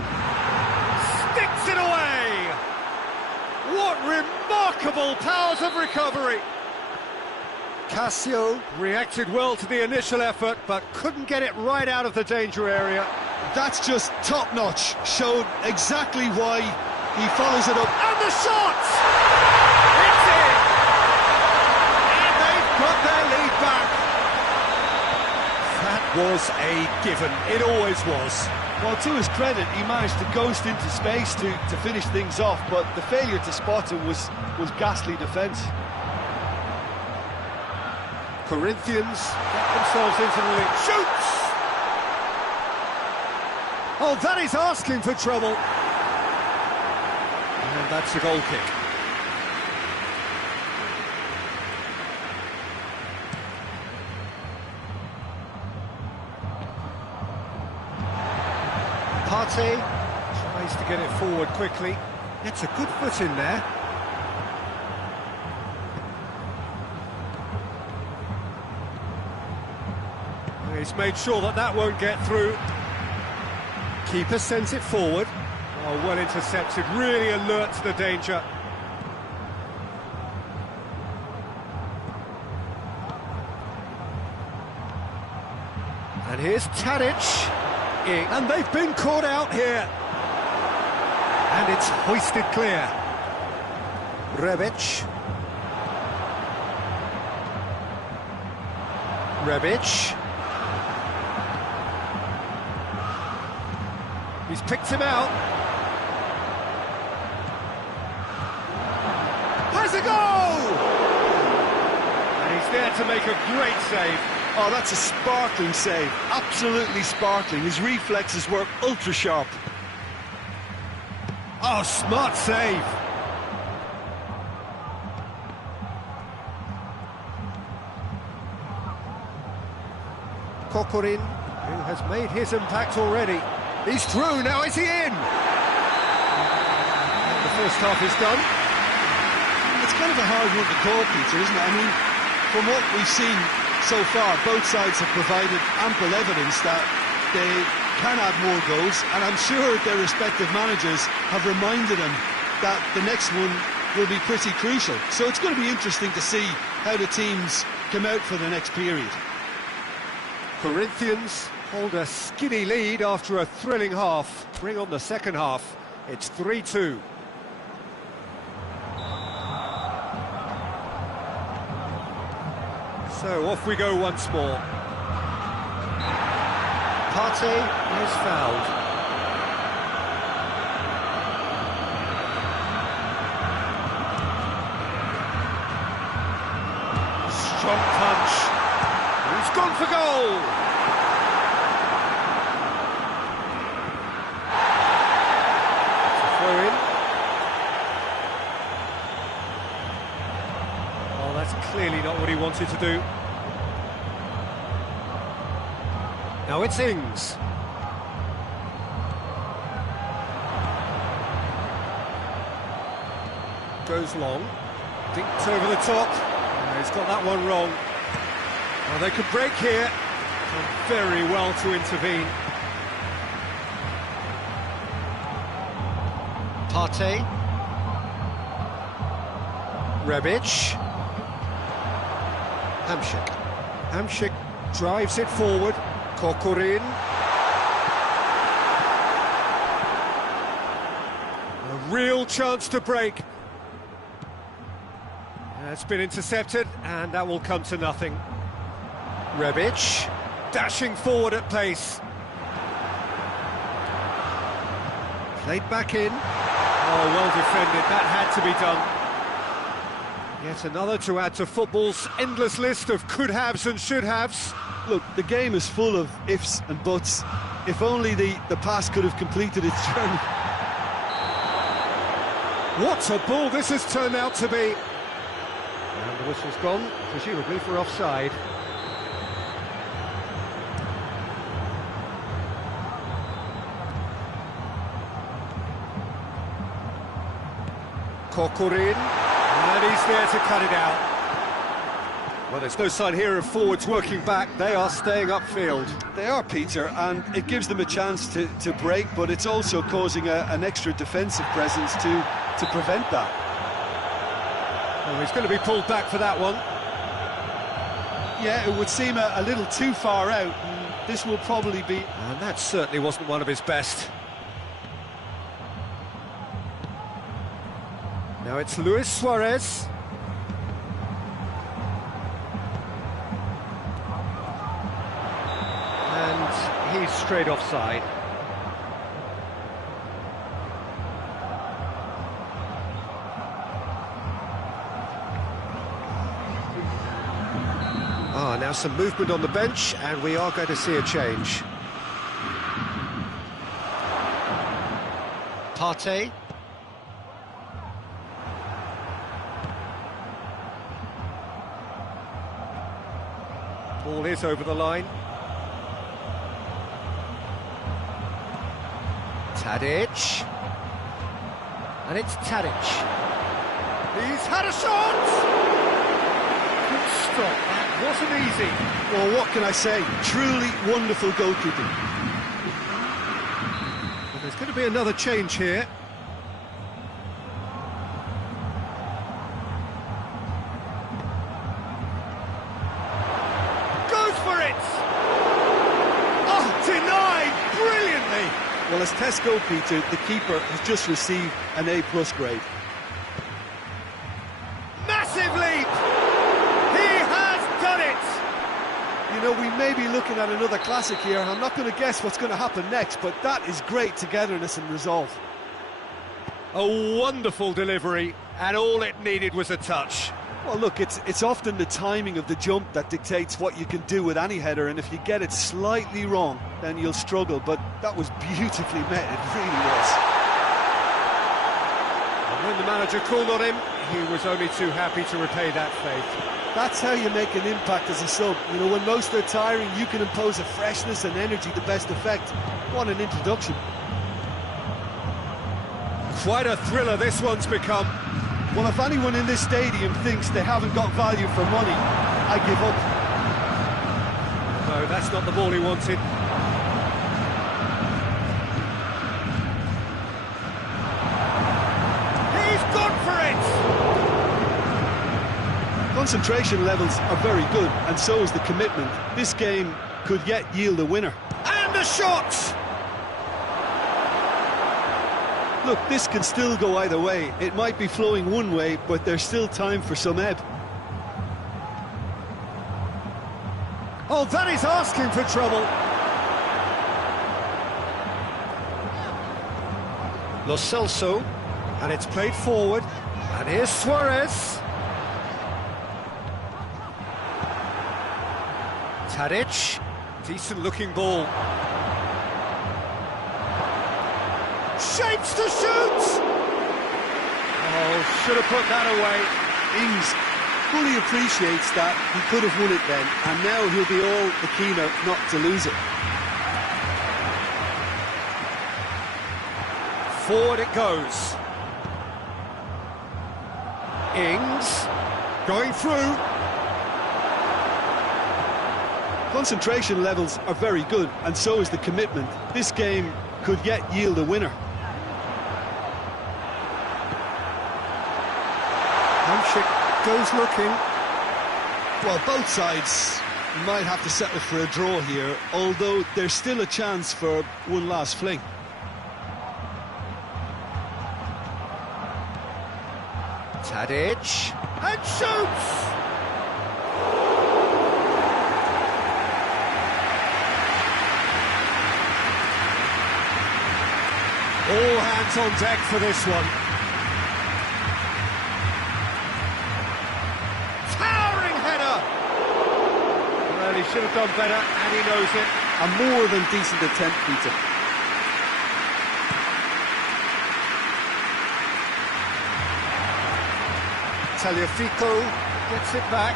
sticks it away! What remarkable powers of recovery! Cassio reacted well to the initial effort, but couldn't get it right out of the danger area. That's just top-notch. Showed exactly why he follows it up. And the shot! It's in! And they've got their lead back. That was a given. It always was. Well, to his credit, he managed to ghost into space to finish things off, but the failure to spot him was ghastly defence. Corinthians get themselves into the lead. Shoots! Oh, that is asking for trouble. And that's a goal kick. Partey tries to get it forward quickly. Gets a good foot in there. He's made sure that that won't get through. Keeper sends it forward. Oh, well intercepted, really alert to the danger. And here's Tadic. And they've been caught out here. And it's hoisted clear. Rebic. Rebic. He's picked him out. Has a goal! And he's there to make a great save. Oh, that's a sparkling save. Absolutely sparkling. His reflexes were ultra sharp. Oh, smart save. Kokorin, who has made his impact already. He's through, now is he in? And the first half is done. It's kind of a hard one to call, Peter, isn't it? I mean, from what we've seen so far, both sides have provided ample evidence that they can add more goals, and I'm sure their respective managers have reminded them that the next one will be pretty crucial. So it's going to be interesting to see how the teams come out for the next period. Corinthians hold a skinny lead after a thrilling half. Bring on the second half. It's 3-2. So off we go once more. Partey is fouled. Strong punch. He's gone for goal. It's a throw in. Oh, that's clearly not what he wanted to do. Now it's Ings. Goes long. Dinked over the top. Oh, he's got that one wrong. Well, they could break here. Done very well to intervene. Partey. Rebic. Hamšík drives it forward. Kokorin. A real chance to break. It's been intercepted, and that will come to nothing. Rebic, dashing forward at pace. Played back in. Oh, well defended, that had to be done. Yet another to add to football's endless list of could-haves and should-haves. Look, the game is full of ifs and buts. If only the pass could have completed its journey. What a ball this has turned out to be. And the whistle's gone, presumably for offside. Kokorin, and he's there to cut it out. Well, there's no sign here of forwards working back. They are staying upfield. They are, Peter, and it gives them a chance to break, but it's also causing an extra defensive presence to prevent that. Well, he's going to be pulled back for that one. Yeah, it would seem a little too far out, and this will probably be... And that certainly wasn't one of his best. Now it's Luis Suarez. And he's straight offside. Now some movement on the bench, and we are going to see a change. Partey. Ball is over the line. Tadic. And it's Tadic. He's had a shot! Good stop, that wasn't easy. Well, what can I say? Truly wonderful goalkeeping. Well, there's going to be another change here. Well, as test goalkeeper, the keeper has just received an A+ grade. Massive leap! He has done it! You know, we may be looking at another classic here. I'm not going to guess what's going to happen next, but that is great togetherness and resolve. A wonderful delivery, and all it needed was a touch. Well, look, it's often the timing of the jump that dictates what you can do with any header, and if you get it slightly wrong, then you'll struggle. But that was beautifully met, it really was. And when the manager called on him, he was only too happy to repay that faith. That's how you make an impact as a sub. You know, when most are tiring, you can impose a freshness and energy to best effect. What an introduction. Quite a thriller this one's become. Well, if anyone in this stadium thinks they haven't got value for money, I give up. No, that's not the ball he wanted. He's gone for it! Concentration levels are very good, and so is the commitment. This game could yet yield a winner. And a shot! Look, this can still go either way. It might be flowing one way, but there's still time for some ebb. Oh, that is asking for trouble. Lo Celso, and it's played forward. And here's Suarez. Tadic, decent-looking ball. Shapes to shoot! Oh, should have put that away. Ings fully appreciates that he could have won it then, and now he'll be all the keener not to lose it. Forward it goes. Ings going through. Concentration levels are very good, and so is the commitment. This game could yet yield a winner. Hamsik goes looking. Well, both sides might have to settle for a draw here, although there's still a chance for one last fling. Tadic, and shoots! All hands on deck for this one. Towering header! Well, he should have done better, and he knows it. A more than decent attempt, Peter. Tagliafico gets it back.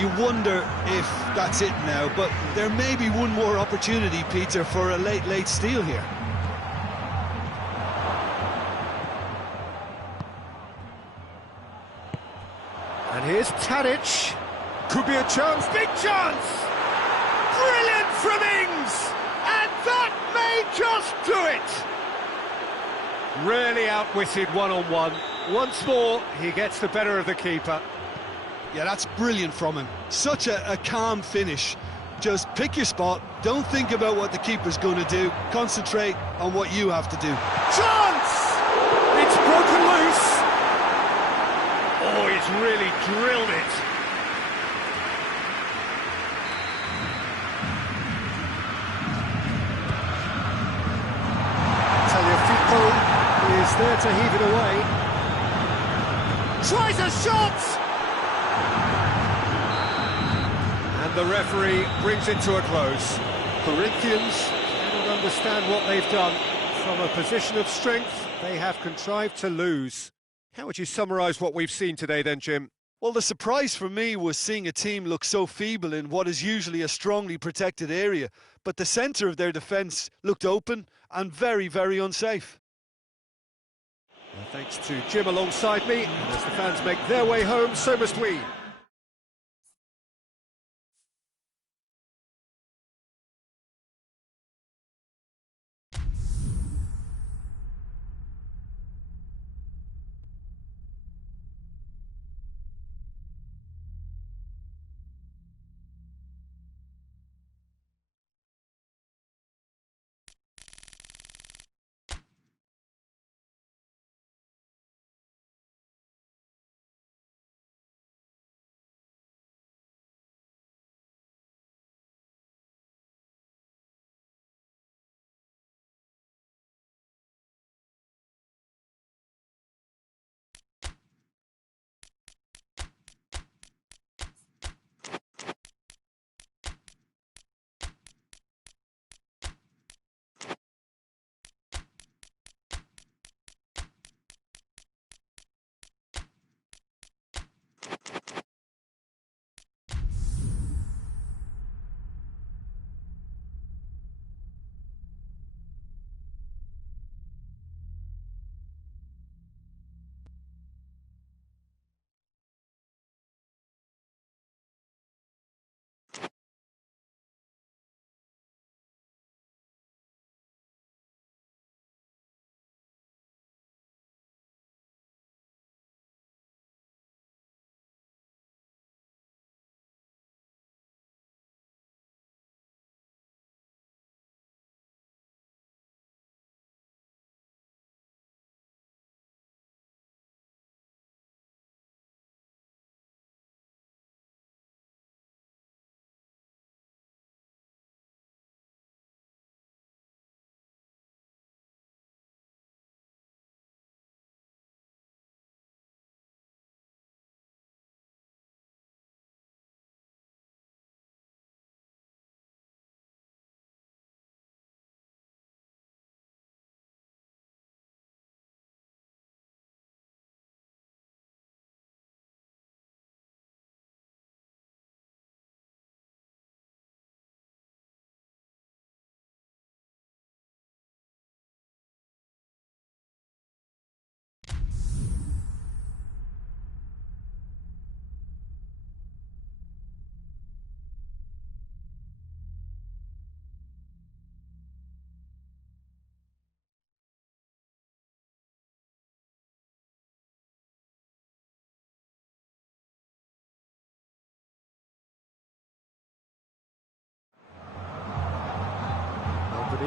You wonder if that's it now, but there may be one more opportunity, Peter, for a late steal here. And here's Tadic. Could be a chance. Big chance! Brilliant from Ings! And that may just do it! Really outwitted one-on-one. Once more, he gets the better of the keeper. Yeah, that's brilliant from him. Such a calm finish. Just pick your spot, don't think about what the keeper's going to do, concentrate on what you have to do. Chance! It's broken loose! Oh, he's really drilled it. Tagliafico is there to heave it away. Tries a shot! And the referee brings it to a close. Corinthians cannot understand what they've done. From a position of strength, they have contrived to lose. How would you summarise what we've seen today then, Jim? Well, the surprise for me was seeing a team look so feeble in what is usually a strongly protected area, but the centre of their defence looked open and very, very unsafe. Well, thanks to Jim alongside me, and as the fans make their way home, so must we.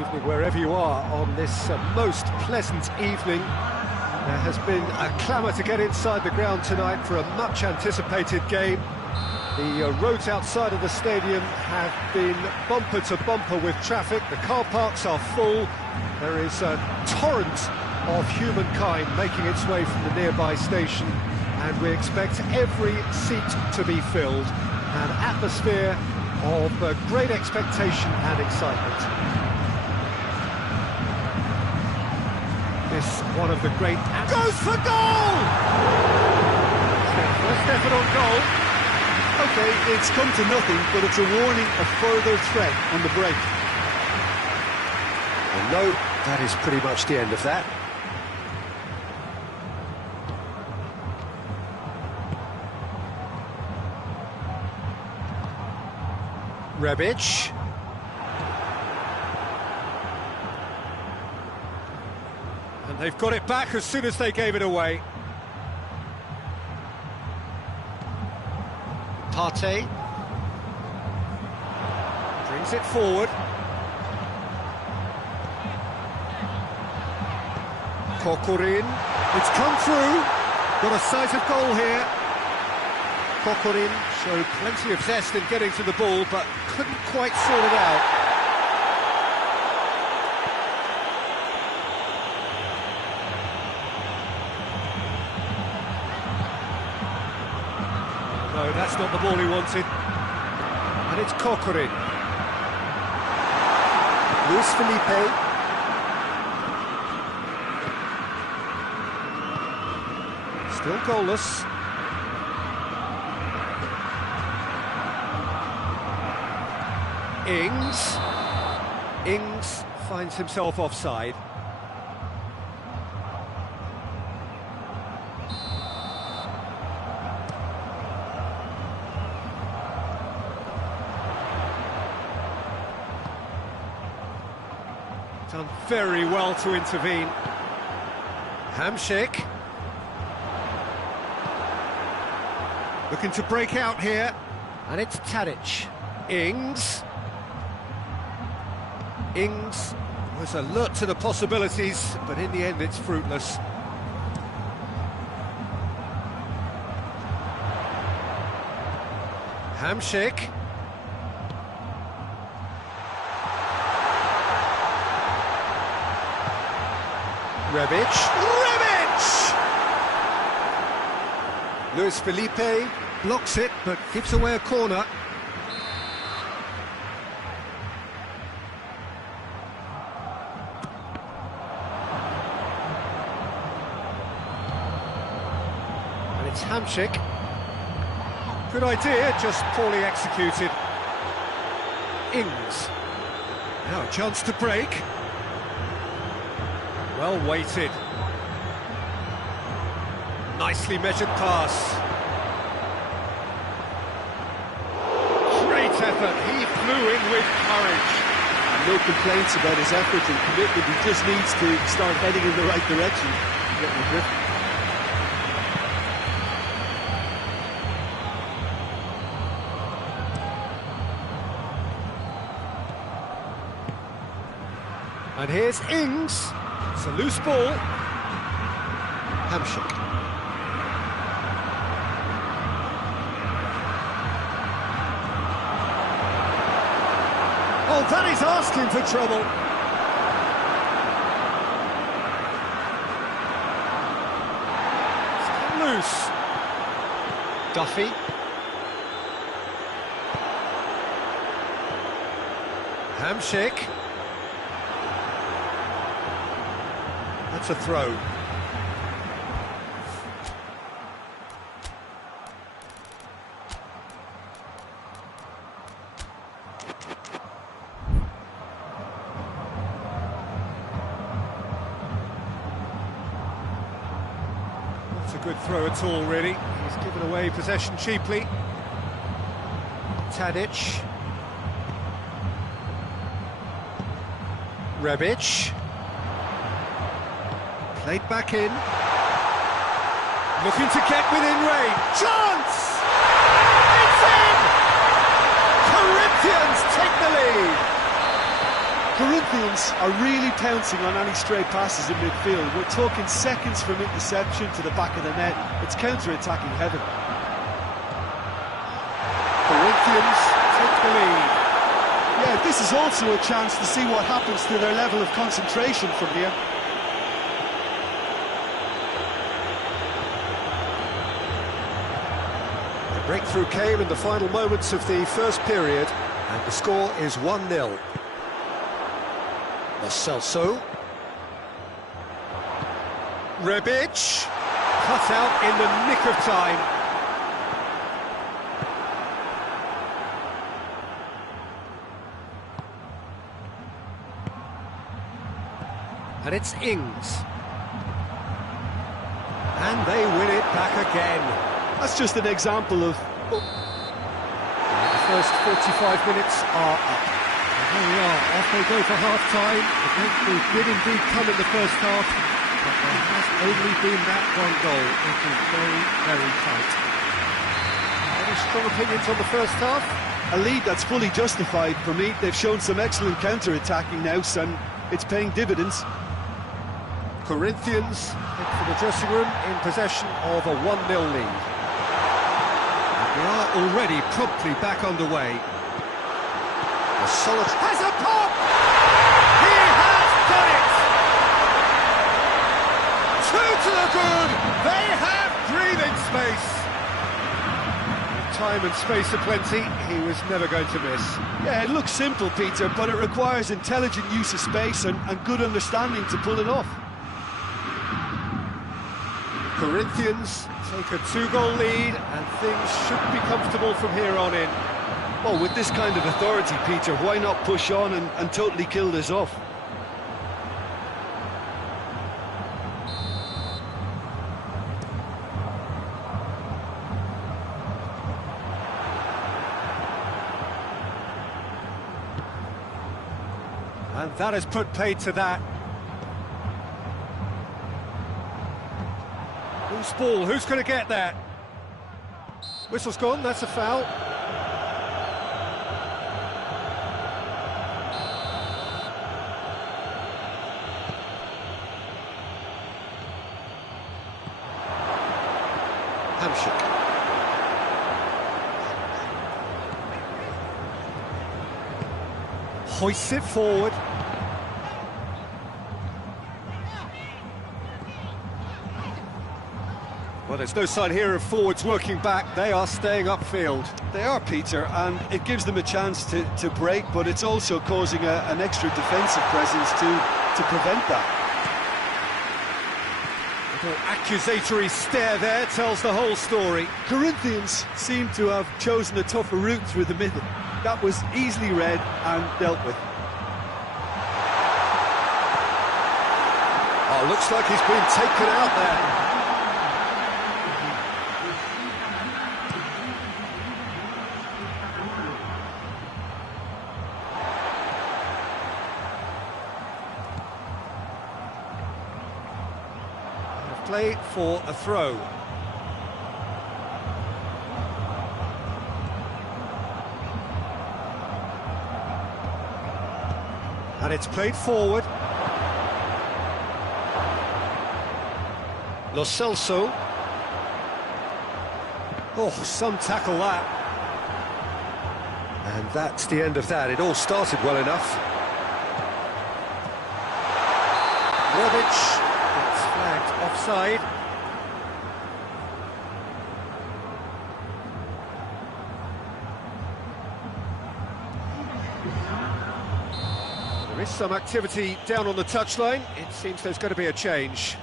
Evening wherever you are on this most pleasant evening. There has been a clamour to get inside the ground tonight for a much anticipated game. The roads outside of the stadium have been bumper to bumper with traffic. The car parks are full. There is a torrent of humankind making its way from the nearby station, and we expect every seat to be filled. An atmosphere of great expectation and excitement. This one of the great... Goes for goal! Stefan on goal. OK, it's come to nothing, but it's a warning of further threat on the break. Well, no, that is pretty much the end of that. Rebic. And they've got it back as soon as they gave it away. Partey brings it forward. Kokorin, it's come through. Got a sight of goal here. Kokorin showed plenty of zest in getting to the ball, but couldn't quite sort it out. No, that's not the ball he wanted. And it's Kokorin. Luis Felipe. Still goalless. Ings finds himself offside. Done very well to intervene. Hamsik. Looking to break out here. And it's Tadic. Ings was alert to the possibilities, but in the end it's fruitless. Hamsik. Rebic. Luis Felipe blocks it, but gives away a corner. It's Hamsik. Good idea, just poorly executed. Ings. Now a chance to break. Well weighted. Nicely measured pass. Great effort. He flew in with courage. No complaints about his effort and commitment. He just needs to start heading in the right direction. Getting the grip. And here's Ings. It's a loose ball. Hamsik. Oh, that is asking for trouble. It's loose. Duffy. Hamsik. That's a throw. Not a good throw at all, really. He's given away possession cheaply. Tadic. Rebic. Played back in. Looking to get within range. Chance! It's in! Corinthians take the lead! Corinthians are really pouncing on any stray passes in midfield. We're talking seconds from interception to the back of the net. It's counter-attacking heaven. Corinthians take the lead. Yeah, this is also a chance to see what happens to their level of concentration from here. The breakthrough came in the final moments of the first period, and the score is 1-0. Lo Celso. Rebic. Cut out in the nick of time. And it's Ings. And they win it back again. That's just an example of... The first 45 minutes are up. And here we are, off they go for half-time. The breakthrough did indeed come in the first half, but there has only been that one goal. It is very, very tight. Any strong opinions on the first half? A lead that's fully justified for me. They've shown some excellent counter-attacking now, and it's paying dividends. Corinthians head for the dressing room in possession of a 1-0 lead. And we are already promptly back underway. A solid... has a pop! He has done it! Two to the good! They have breathing space! With time and space aplenty, he was never going to miss. Yeah, it looks simple, Peter, but it requires intelligent use of space and good understanding to pull it off. Corinthians take a 2-goal lead, and things should be comfortable from here on in. Well, with this kind of authority, Peter, why not push on and totally kill this off? And that has put paid to that. Loose ball, who's going to get that? Whistle's gone, that's a foul. Hamshik. Hoists it forward. Well, there's no sign here of forwards working back. They are staying upfield. They are, Peter, and it gives them a chance to break, but it's also causing an extra defensive presence to prevent that. Little accusatory stare there tells the whole story. Corinthians seem to have chosen a tougher route through the middle. That was easily read and dealt with. Oh, looks like he's been taken out there. Play for a throw. And it's played forward. Lo Celso. Oh, some tackle that. And that's the end of that. It all started well enough. Rebic. Offside. There is some activity down on the touchline. It seems there's going to be a change.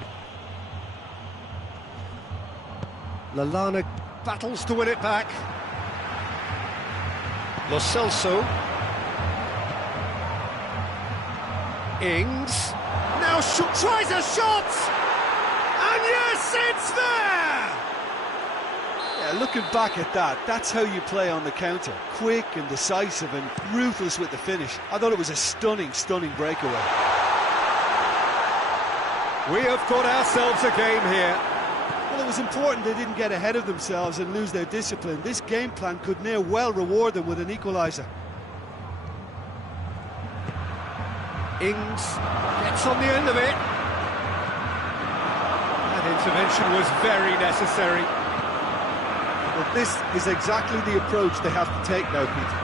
Lallana battles to win it back. Lo Celso. Ings. Now tries a shot! And yes, it's there! Yeah, looking back at that, that's how you play on the counter. Quick and decisive and ruthless with the finish. I thought it was a stunning, stunning breakaway. We have got ourselves a game here. Well, it was important they didn't get ahead of themselves and lose their discipline. This game plan could near well reward them with an equaliser. Ings gets on the end of it. That intervention was very necessary. But this is exactly the approach they have to take now, Peter.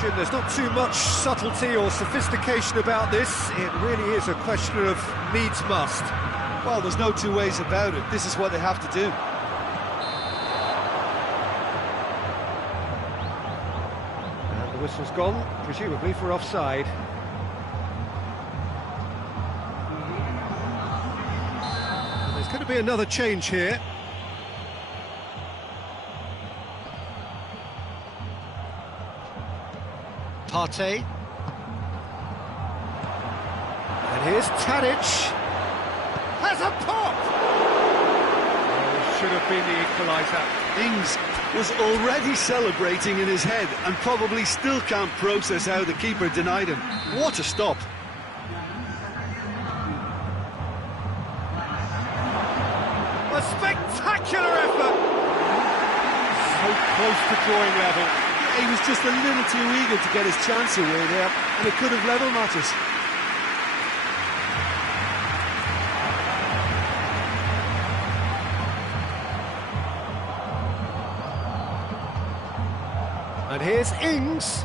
Jim, there's not too much subtlety or sophistication about this. It really is a question of needs must. Well, there's no two ways about it. This is what they have to do. And the whistle's gone, presumably for offside. And there's going to be another change here. Partey. And here's Tadic. Has a pop! Oh, should have been the equaliser. Ings was already celebrating in his head and probably still can't process how the keeper denied him. What a stop. A spectacular effort! So close to drawing level. He was just a little too eager to get his chance away there, and it could have level matters. And here's Ings.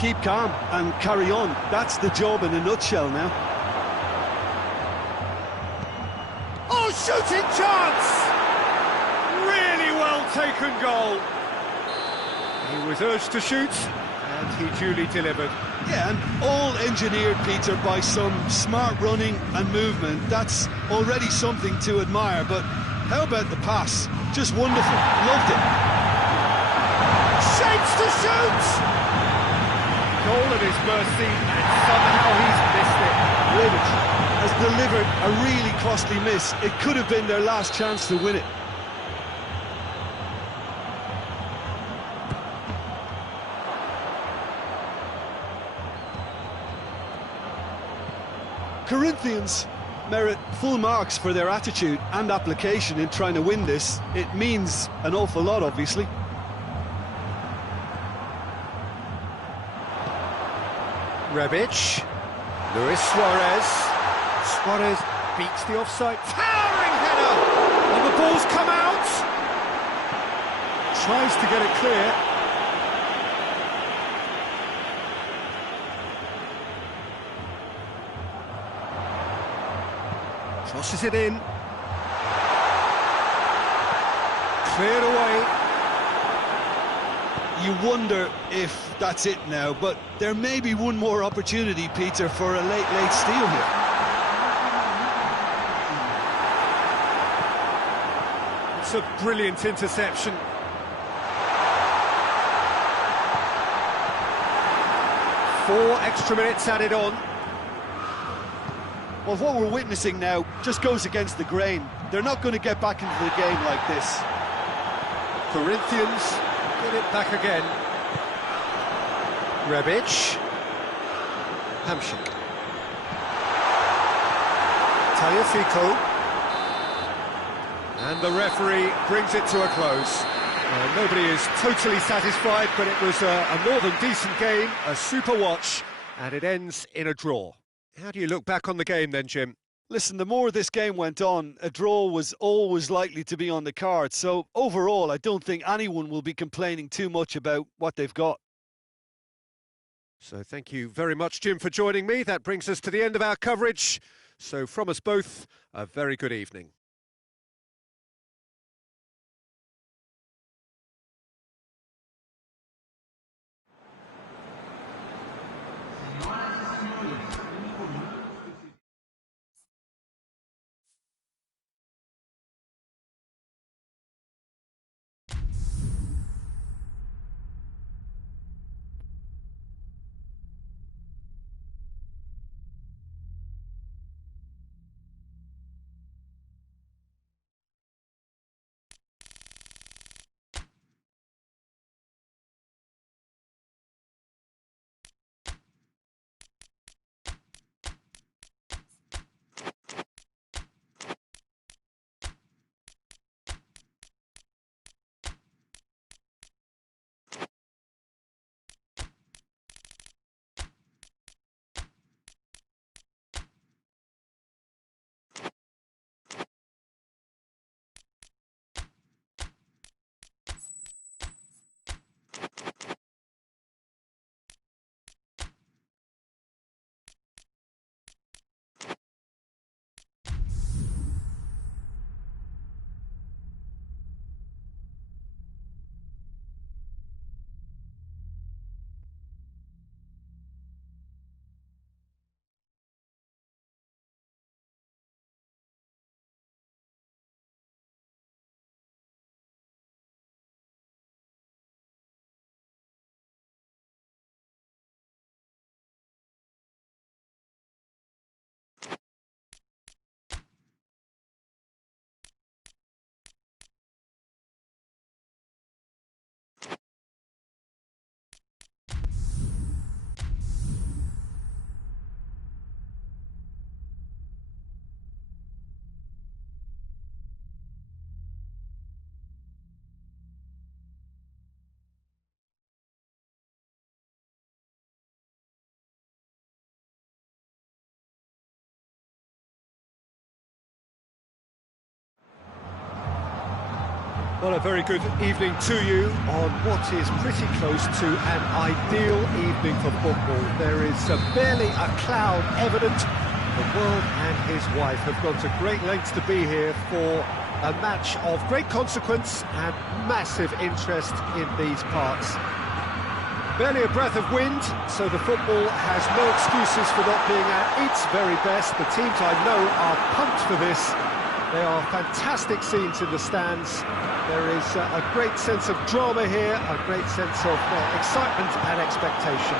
Keep calm and carry on. That's the job in a nutshell now. Oh, shooting chance! Really well taken goal. He was urged to shoot, and he duly delivered. Yeah, and all engineered, Peter, by some smart running and movement. That's already something to admire, but how about the pass? Just wonderful. Loved it. Shapes to shoot! Goal at his mercy, and somehow he's missed it. Rivers has delivered a really costly miss. It could have been their last chance to win it. Corinthians merit full marks for their attitude and application in trying to win this. It means an awful lot, obviously. Rebic, Luis Suarez. Suarez beats the offside. Towering header! And the ball's come out! Tries to get it clear. Crosses it in. Cleared away. You wonder if that's it now, but there may be one more opportunity, Peter, for a late steal here. It's a brilliant interception. Four extra minutes added on. Well, what we're witnessing now just goes against the grain. They're not going to get back into the game like this. Corinthians get it back again. Rebic. Hamsik. Tagliafico. And the referee brings it to a close. Nobody is totally satisfied, but it was a more than decent game, a super watch, and it ends in a draw. How do you look back on the game then, Jim? Listen, the more this game went on, a draw was always likely to be on the card. So overall, I don't think anyone will be complaining too much about what they've got. So thank you very much, Jim, for joining me. That brings us to the end of our coverage. So from us both, a very good evening. Well, a very good evening to you on what is pretty close to an ideal evening for football. There is barely a cloud evident. The world and his wife have gone to great lengths to be here for a match of great consequence and massive interest in these parts. Barely a breath of wind, so the football has no excuses for not being at its very best. The teams I know are pumped for this. They are fantastic scenes in the stands. There is a great sense of drama here, a great sense of excitement and expectation.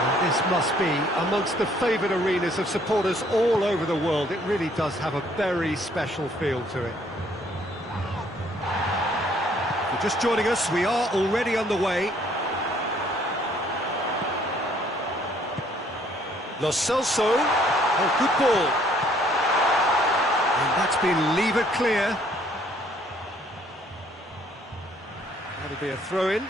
And this must be amongst the favoured arenas of supporters all over the world. It really does have a very special feel to it. If you're just joining us, we are already underway. Lo Celso. Oh, good ball. And that's been levered clear. That'll be a throw-in.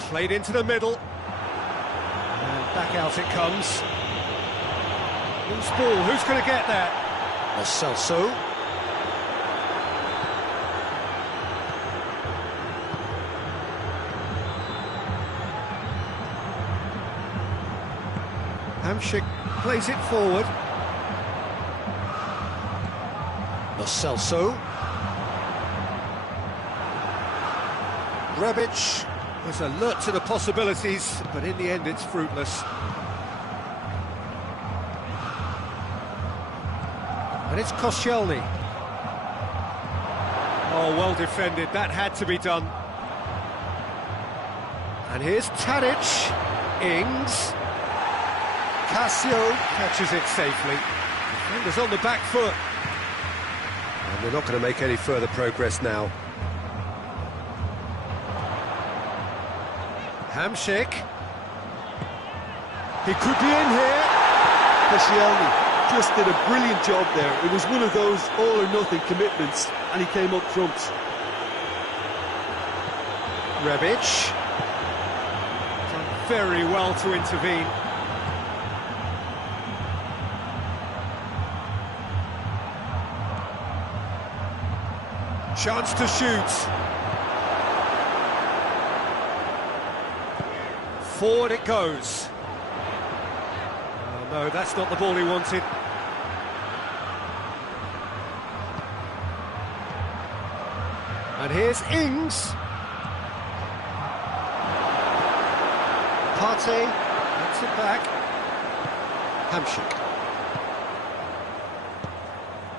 Played into the middle. And back out it comes. Loose ball, who's going to get that? Lo Celso. Hamšík plays it forward. Lo Celso. Rebic was alert to the possibilities, but in the end it's fruitless. And it's Koscielny. Oh, well defended, that had to be done. And here's Tadic. Ings. Casio catches it safely. Defenders on the back foot. And they're not going to make any further progress now. Hamšík. He could be in here. Koscielny just did a brilliant job there. It was one of those all-or-nothing commitments, and he came up trumps. Rebic. Done very well to intervene. Chance to shoot. Forward it goes. Oh no, that's not the ball he wanted. And here's Ings. Partey gets it back. Hamšík.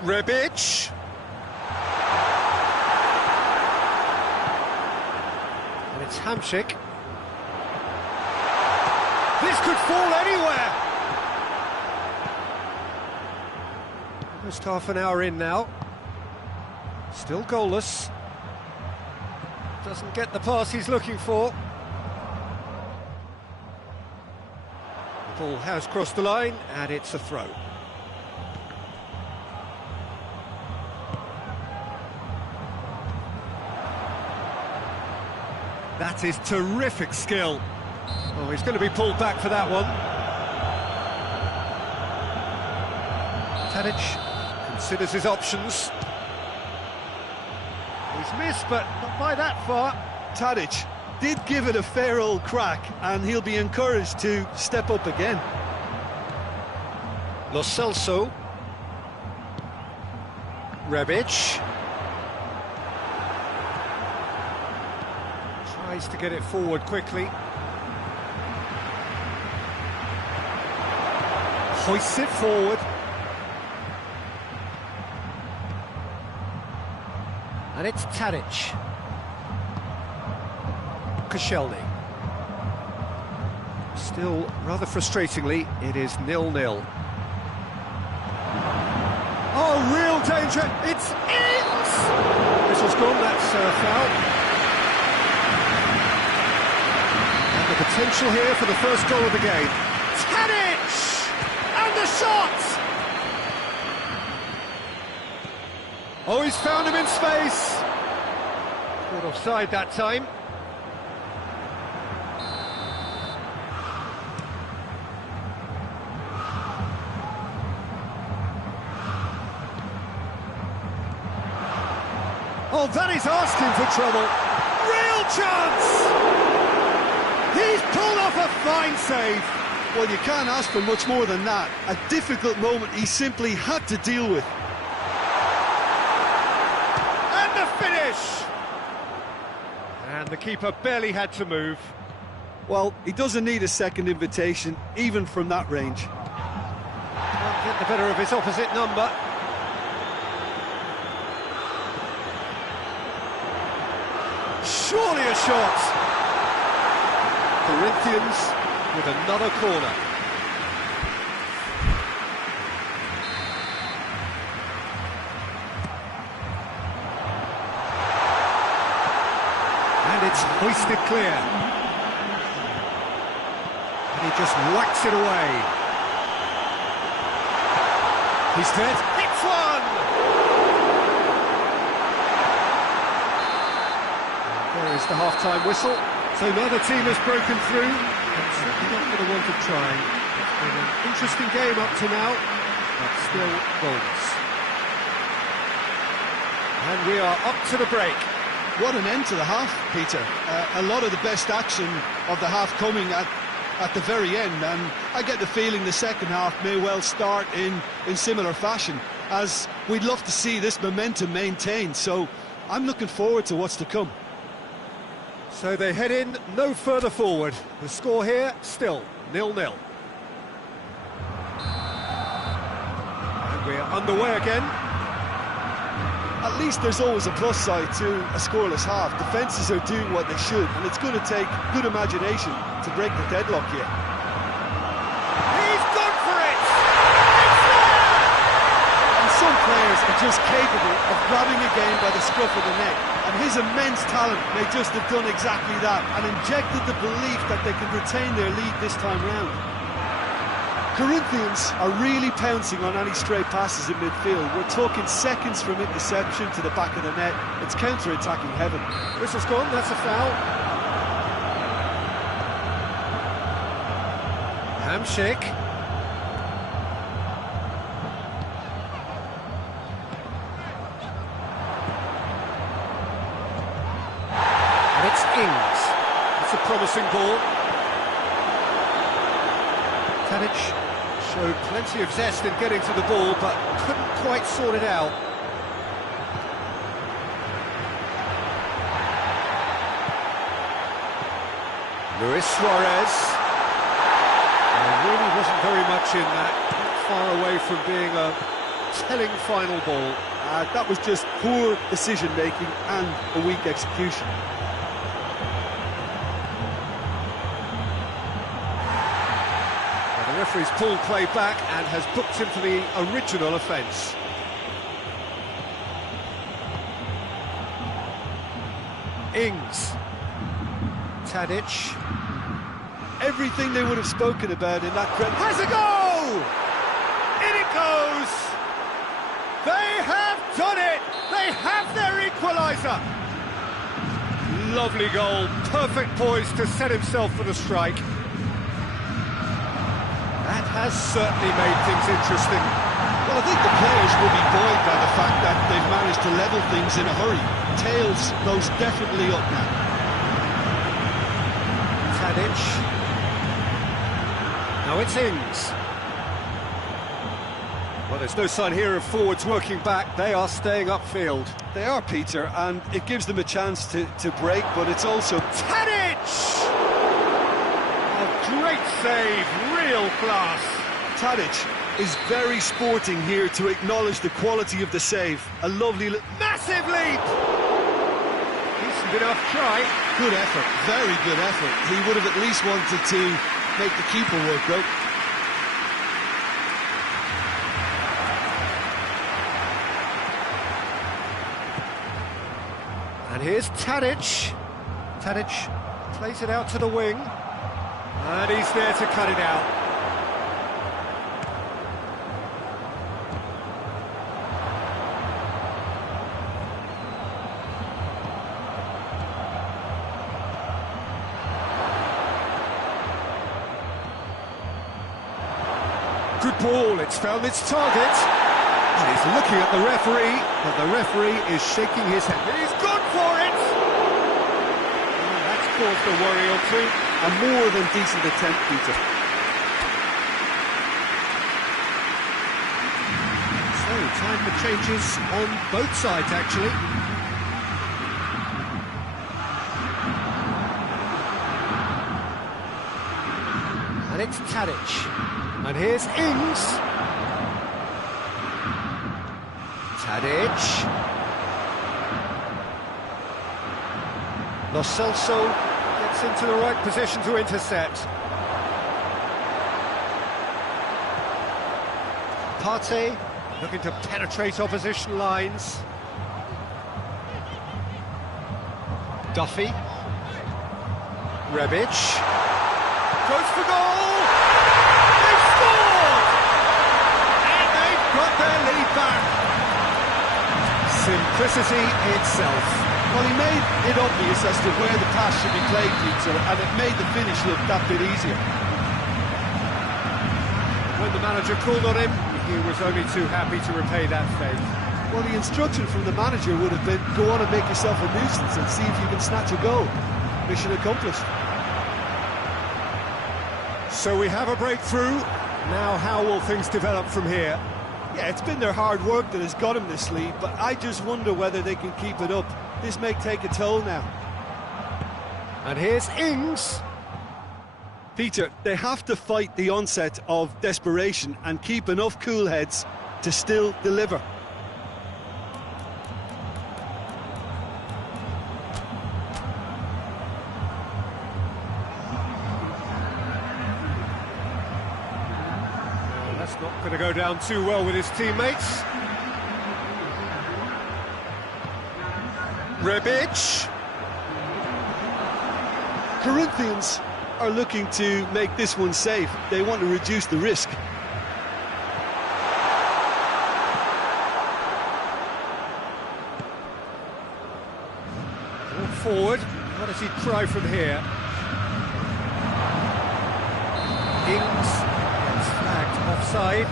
Rebic. And it's Hamšík. This could fall anywhere. Almost half an hour in now. Still goalless. Doesn't get the pass he's looking for. The ball has crossed the line, and it's a throw. That is terrific skill. Oh, he's going to be pulled back for that one. Tadic considers his options. He's missed, but not by that far. Tadic did give it a fair old crack, and he'll be encouraged to step up again. Lo Celso. Rebic. Tries to get it forward quickly. Hoists it forward. And it's Tadic. Koscielny. Still, rather frustratingly, it is 0-0. Oh, real danger! It's Ings! Whistle's gone, that's foul. And the potential here for the first goal of the game. Tadic! And the shot! Oh, he's found him in space. Caught offside that time. Oh, that is asking for trouble. Real chance! He's pulled off a fine save. Well, you can't ask for much more than that. A difficult moment he simply had to deal with. And the finish! And the keeper barely had to move. Well, he doesn't need a second invitation, even from that range. Can't get the better of his opposite number. Surely a shot! Corinthians with another corner. And it's hoisted clear. And he just whacks it away. He's dead. Hits one! And there is the half-time whistle. So neither team has broken through. And certainly not going to want to try. It's been an interesting game up to now, but still goals. And we are up to the break. What an end to the half, Peter. A lot of the best action of the half coming at the very end, and I get the feeling the second half may well start in similar fashion, as we'd love to see this momentum maintained, so I'm looking forward to what's to come. So they head in no further forward. The score here, still 0-0. And we're underway again. At least there's always a plus side to a scoreless half. Defences are doing what they should, and it's going to take good imagination to break the deadlock here. He's gone for it! It's there! And some players are just capable of grabbing a game by the scruff of the neck, and his immense talent may just have done exactly that and injected the belief that they can retain their lead this time round. Corinthians are really pouncing on any stray passes in midfield. We're talking seconds from interception to the back of the net. It's counter-attacking heaven. Whistle's gone, that's a foul. Hamshik. And it's Ings. It's a promising ball. Tadic showed plenty of zest in getting to the ball, but couldn't quite sort it out. Luis Suarez. Really wasn't very much in that, not far away from being a telling final ball. That was just poor decision-making and a weak execution. The referee's pulled play back and has booked him for the original offence. Ings. Tadic. Everything they would have spoken about in that... Has a go! In it goes! They have done it! They have their equaliser! Lovely goal, perfect poise to set himself for the strike. That has certainly made things interesting. Well, I think the players will be buoyed by the fact that they've managed to level things in a hurry. Tails most definitely up now. Tadic. Now it's Ings. Well, there's no sign here of forwards working back. They are staying upfield. They are, Peter, and it gives them a chance to break, but it's also... Tadic! A great save, real class. Tadic is very sporting here to acknowledge the quality of the save. A lovely... Massive leap! Decent enough try. Good effort, very good effort. He would have at least wanted to make the keeper work, though. And here's Tadic. Tadic plays it out to the wing. And he's there to cut it out. Good ball, it's found its target. And he's looking at the referee, but the referee is shaking his head. He's gone for it! Oh, that's caused a worry or two. A more than decent attempt, Peter. So, time for changes on both sides, actually. And it's Tadic. And here's Ings. Tadic. Lo Celso gets into the right position to intercept. Partey looking to penetrate opposition lines. Duffy. Rebic. Goes for goal! They've scored! And they've got their lead back. Simplicity itself. Well, he made it obvious as to where the pass should be played, Peter, and it made the finish look that bit easier. When the manager called on him, he was only too happy to repay that faith. Well, the instruction from the manager would have been, go on and make yourself a nuisance and see if you can snatch a goal. Mission accomplished. So we have a breakthrough. Now how will things develop from here? Yeah, it's been their hard work that has got them this lead, but I just wonder whether they can keep it up. This may take a toll now. And here's Ings. Peter, they have to fight the onset of desperation and keep enough cool heads to still deliver. That's not going to go down too well with his teammates. Rebic. Corinthians are looking to make this one safe. They want to reduce the risk. Ball forward. What does he try from here? Ings gets flagged offside.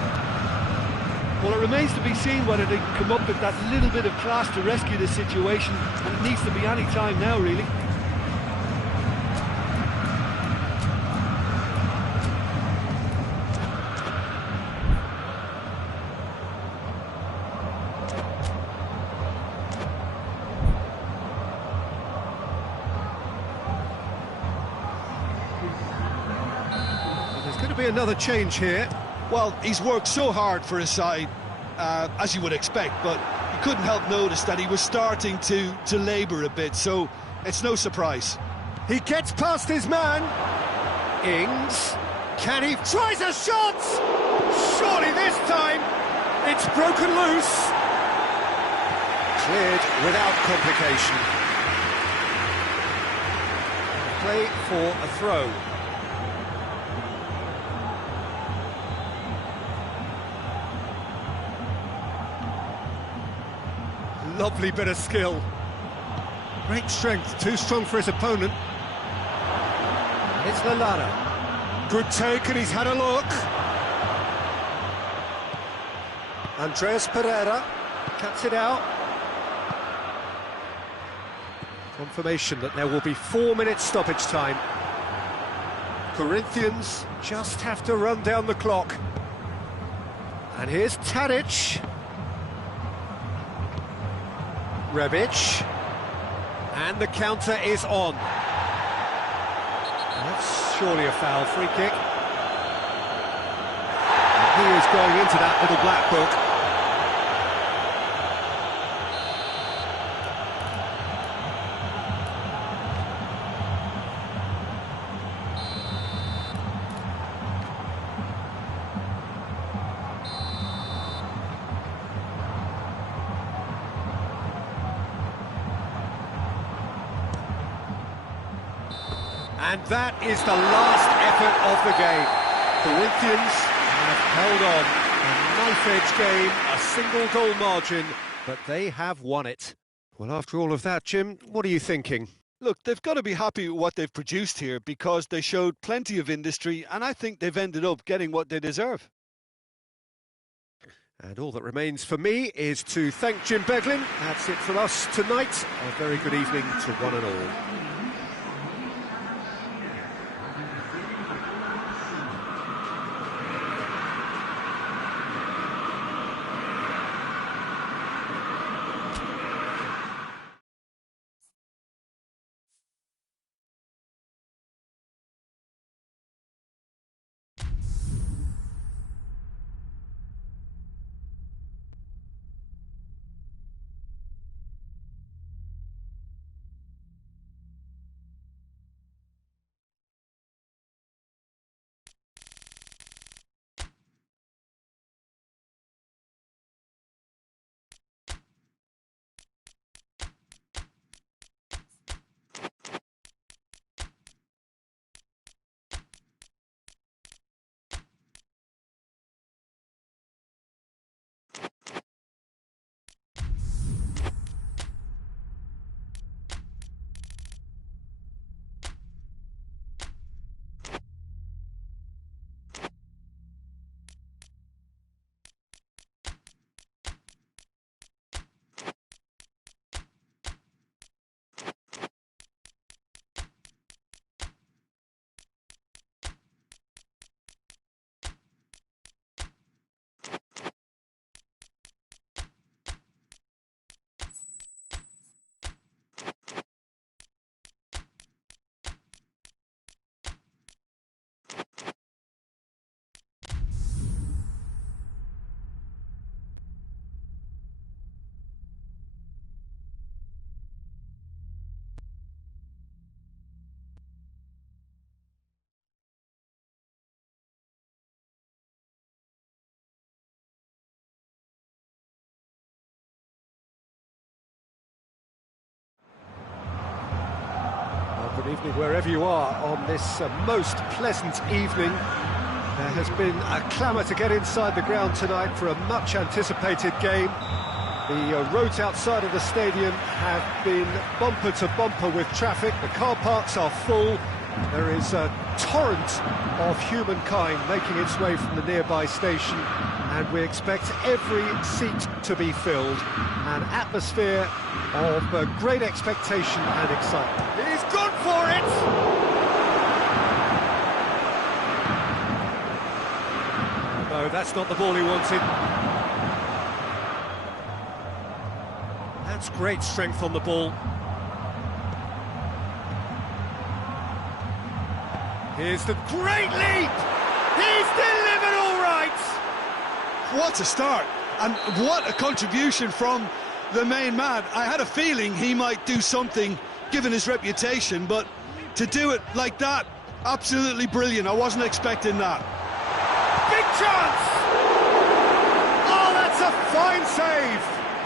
Well, it remains to be seen whether they can come up with that little bit of class to rescue the situation, and it needs to be any time now, really. There's going to be another change here. Well, he's worked so hard for his side, as you would expect, but you couldn't help notice that he was starting to labour a bit, so it's no surprise. He gets past his man. Ings. Can he? Tries a shot! Surely this time it's broken loose. Cleared without complication. Play for a throw. Lovely bit of skill. Great strength, too strong for his opponent. And it's Lallana. Good take, and he's had a look. Andreas Pereira cuts it out. Confirmation that there will be 4 minutes stoppage time. Corinthians just have to run down the clock. And here's Tadic. Rebic, and the counter is on. That's surely a foul, free kick. And he is going into that little black book. And that is the last effort of the game. Corinthians have held on. A knife-edge game, a single goal margin, but they have won it. Well, after all of that, Jim, what are you thinking? Look, they've got to be happy with what they've produced here because they showed plenty of industry, and I think they've ended up getting what they deserve. And all that remains for me is to thank Jim Beglin. That's it from us tonight. A very good evening to one and all. Good evening wherever you are on this most pleasant evening. There has been a clamour to get inside the ground tonight for a much anticipated game. The roads outside of the stadium have been bumper to bumper with traffic. The car parks are full. There is a torrent of humankind making its way from the nearby station, and we expect every seat to be filled. An atmosphere of great expectation and excitement. He's gone for it! No, that's not the ball he wanted. That's great strength on the ball. Here's the great leap! He's delivered all right! What a start, and what a contribution from the main man. I had a feeling he might do something, given his reputation, but to do it like that, absolutely brilliant. I wasn't expecting that. Big chance! Oh, that's a fine save!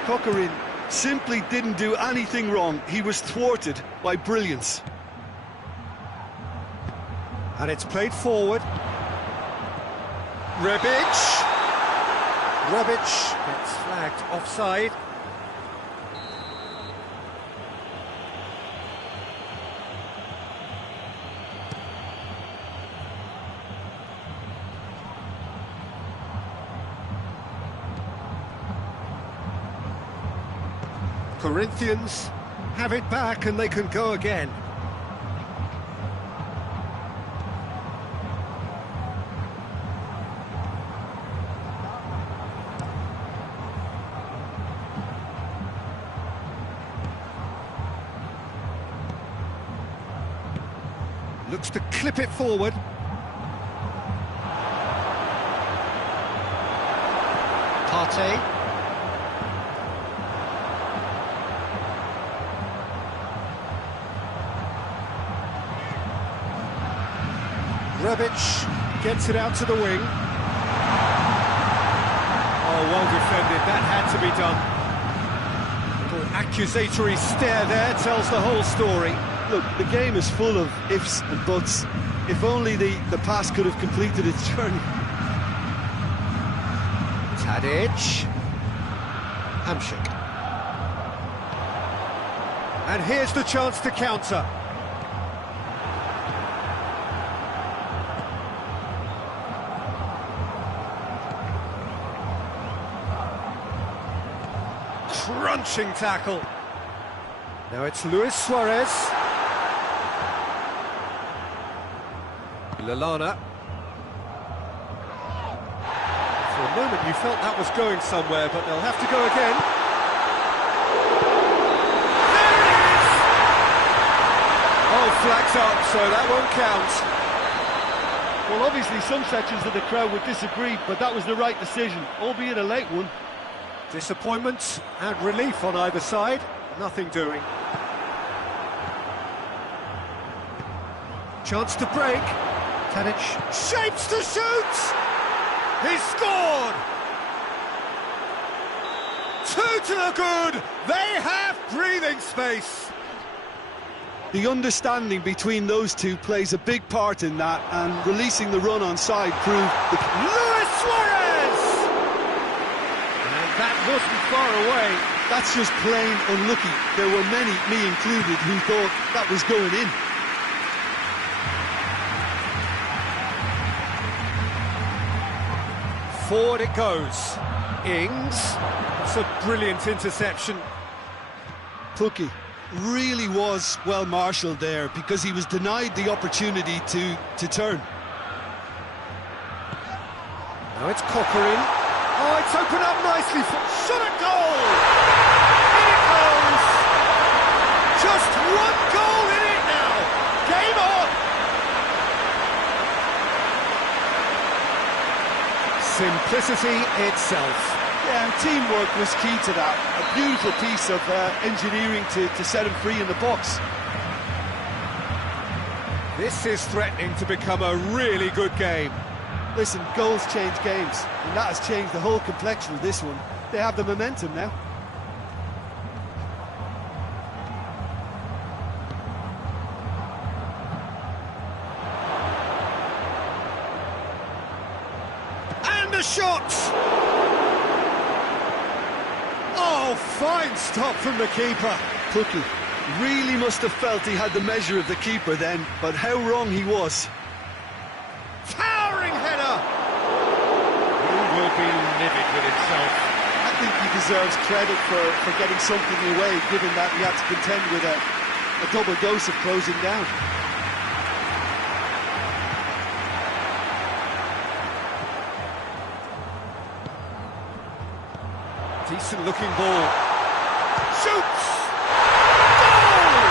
Coquelin simply didn't do anything wrong. He was thwarted by brilliance. And it's played forward. Rebic gets flagged offside. Corinthians have it back and they can go again. Looks to clip it forward. Partey. Rebic gets it out to the wing. Oh, well defended, that had to be done. Little accusatory stare there tells the whole story. Look, the game is full of ifs and buts. If only the pass could have completed its journey. Tadic. Hamsik. And here's the chance to counter. crunching tackle. Now it's Luis Suarez. Lallana. For a moment you felt that was going somewhere, but they'll have to go again. There it is! Oh, flags up, so that won't count. Well, obviously some sections of the crowd would disagree, but that was the right decision, albeit a late one. Disappointment and relief on either side, nothing doing. Chance to break. Tadic shapes to shoot! He's scored! 2 to the good! They have breathing space! The understanding between those two plays a big part in that, and releasing the run on side proved Luis Suarez! And that wasn't far away. That's just plain unlucky. There were many, me included, who thought that was going in. Forward it goes. Ings. It's a brilliant interception. Pukki really was well marshalled there because he was denied the opportunity to turn. Now it's Corcoran. Oh, it's opened up nicely for shot at goal! In it goes! Just one goal in it now! Game on! Simplicity itself. Yeah, and teamwork was key to that. A beautiful piece of engineering to set him free in the box. This is threatening to become a really good game. Listen, goals change games, and that has changed the whole complexion of this one. They have the momentum now. And a shot! Oh, fine stop from the keeper. Pukki really must have felt he had the measure of the keeper then, but how wrong he was. Towering header! He will be livid with himself. I think he deserves credit for getting something away, given that he had to contend with a double dose of closing down. Decent looking ball. Shoots! Goal!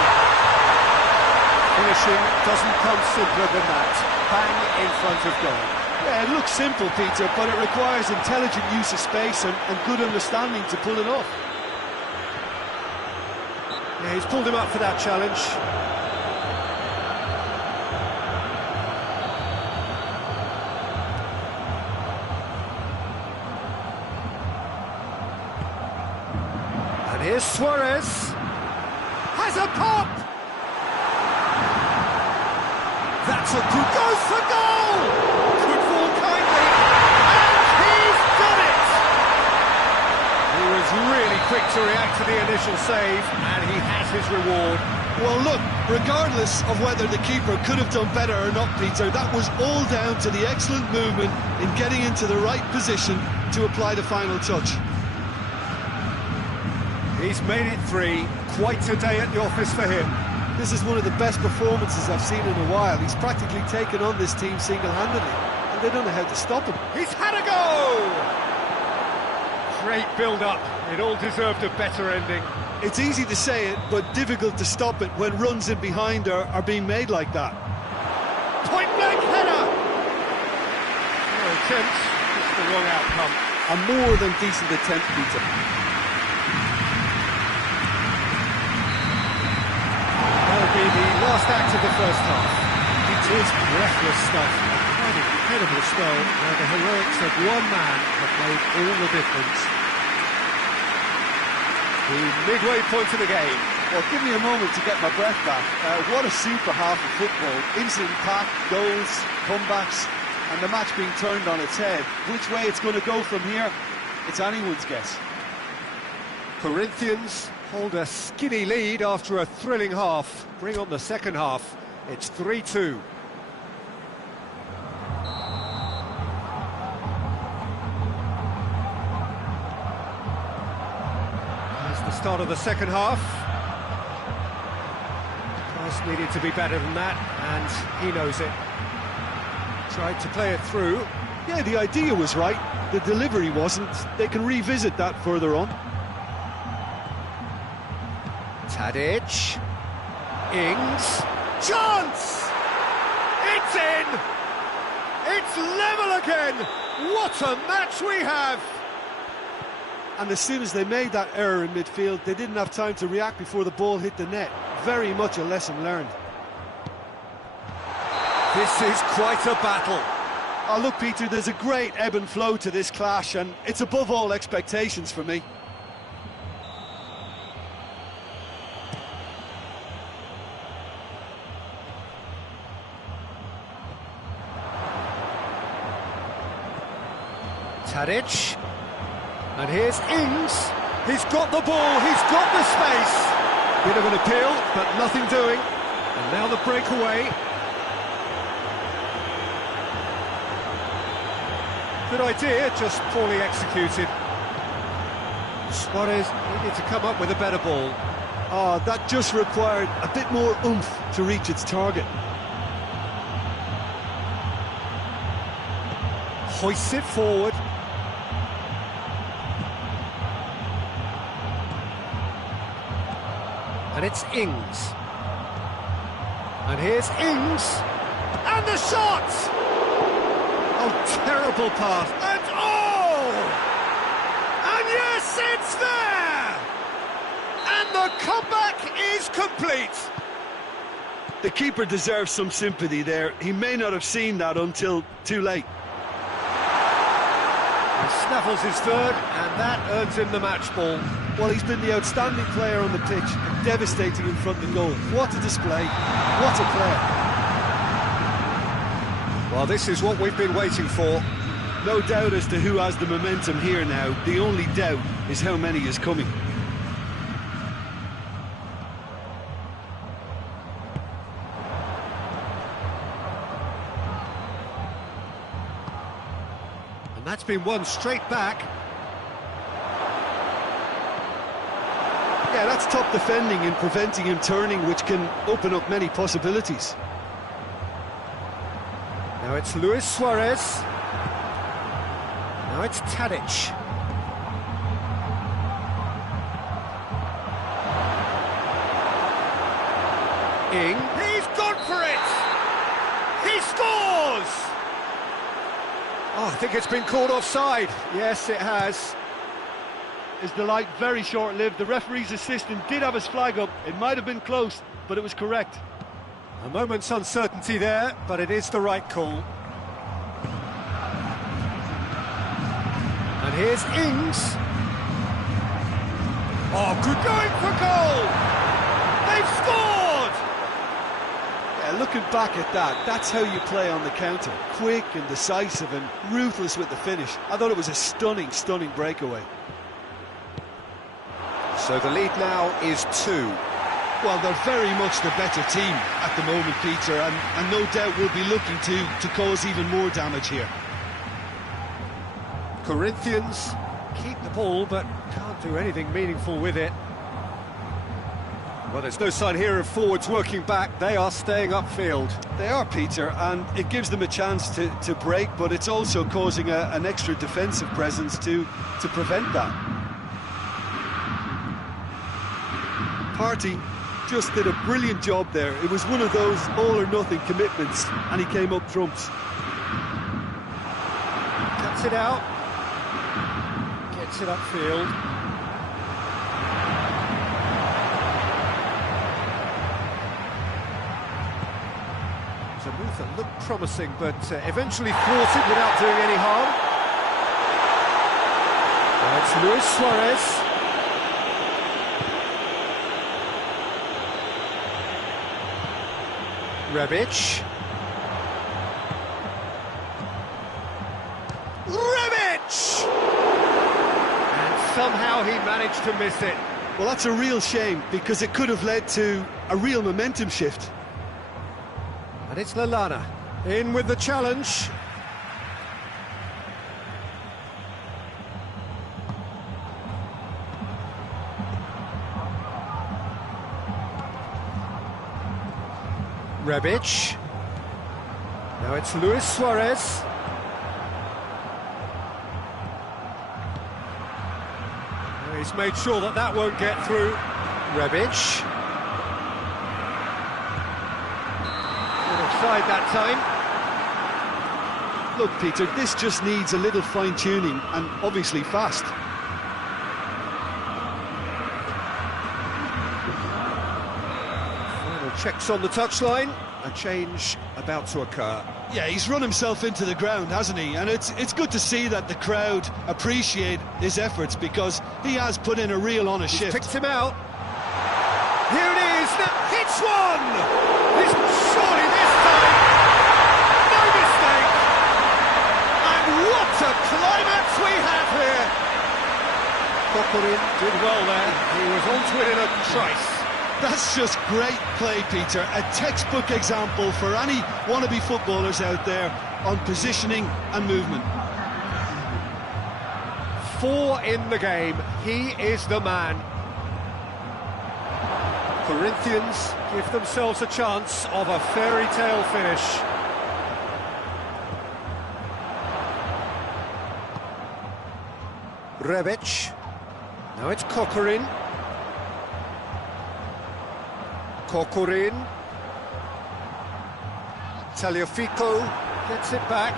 Finishing doesn't come simpler than that. Bang in front of goal. Yeah, it looks simple, Peter, but it requires intelligent use of space and good understanding to pull it off. Yeah, he's pulled him up for that challenge. And here's Suarez. Has a pop! That's a good goes for goal! Good ball kindly, and he's done it! He was really quick to react to the initial save, and he has his reward. Well, look, regardless of whether the keeper could have done better or not, Peter, that was all down to the excellent movement in getting into the right position to apply the final touch. He's made it 3. Quite a day at the office for him. This is one of the best performances I've seen in a while. He's practically taken on this team single-handedly, and they don't know how to stop him. He's had a go! Great build-up. It all deserved a better ending. It's easy to say it, but difficult to stop it when runs in behind are being made like that. Point-blank header! No attempt, just the wrong outcome. A more than decent attempt, Peter. That'll be the last act of the first half. It is breathless stuff. Quite an incredible spell where the heroics of one man have made all the difference. The midway point of the game. Well, give me a moment to get my breath back. What a super half of football. Instant pack, goals, comebacks, and the match being turned on its head. Which way it's going to go from here, it's anyone's guess. Corinthians hold a skinny lead after a thrilling half. Bring on the second half. It's 3-2. As the start of the second half. Pass needed to be better than that, and he knows it. Tried to play it through. Yeah, the idea was right, the delivery wasn't. They can revisit that further on. Tadic. Ings. Chance! It's in! It's level again! What a match we have! And as soon as they made that error in midfield, they didn't have time to react before the ball hit the net. Very much a lesson learned. This is quite a battle. Oh, look, Peter, there's a great ebb and flow to this clash, and it's above all expectations for me. Tadic. And here's Ings. He's got the ball, he's got the space. Bit of an appeal, but nothing doing. And now the breakaway. Good idea, just poorly executed. Suarez needed to come up with a better ball. Oh, that just required a bit more oomph to reach its target. Hoists it forward. And it's Ings. And here's Ings. And the shot! Oh, terrible pass. And oh! And yes, it's there! And the comeback is complete. The keeper deserves some sympathy there. He may not have seen that until too late. He snaffles his third, and that earns him the match ball. Well, he's been the outstanding player on the pitch, and devastating in front of the goal. What a display, what a player. Well, this is what we've been waiting for. No doubt as to who has the momentum here now. The only doubt is how many is coming. And that's been won straight back. Yeah, that's top defending and preventing him turning, which can open up many possibilities. Now it's Luis Suarez. Now it's Tadic. He's gone for it! He scores! Oh, I think it's been called offside. Yes, it has. His delight very short-lived. The referee's assistant did have his flag up. It might have been close, but it was correct. A moment's uncertainty there, but it is the right call. And here's Ings. Oh, good going for goal! They've scored! Yeah, looking back at that, that's how you play on the counter. Quick and decisive and ruthless with the finish. I thought it was a stunning, stunning breakaway. So the lead now is 2. Well, they're very much the better team at the moment, Peter, and no doubt will be looking to cause even more damage here. Corinthians keep the ball, but can't do anything meaningful with it. Well, there's no sign here of forwards working back. They are staying upfield. They are, Peter, and it gives them a chance to break, but it's also causing an extra defensive presence to prevent that. Partey just did a brilliant job there. It was one of those all-or-nothing commitments, and he came up trumps. Cuts it out. Gets it upfield. It's a move that looked promising, but eventually thwarted without doing any harm. Now it's Luis Suarez. Rebic. And somehow he managed to miss it. Well, that's a real shame, because it could have led to a real momentum shift. And it's Lallana in with the challenge. Rebic. Now it's Luis Suarez. He's made sure that that won't get through. Rebic. Offside that time. Look, Peter, this just needs a little fine-tuning, and obviously fast. Final checks on the touchline. A change about to occur. Yeah, he's run himself into the ground, hasn't he? And it's good to see that the crowd appreciate his efforts, because he has put in a real honest shift. Picked him out. Here it is. Now hits one. Surely this time. No mistake. And what a climax we have here. Kokorin did well there. He was onto it in a trice. That's just great play, Peter. A textbook example for any wannabe footballers out there on positioning and movement. 4 in the game. He is the man. Corinthians give themselves a chance of a fairy tale finish. Rebic. Now it's Kokorin. Kokorin. Tagliafico gets it back.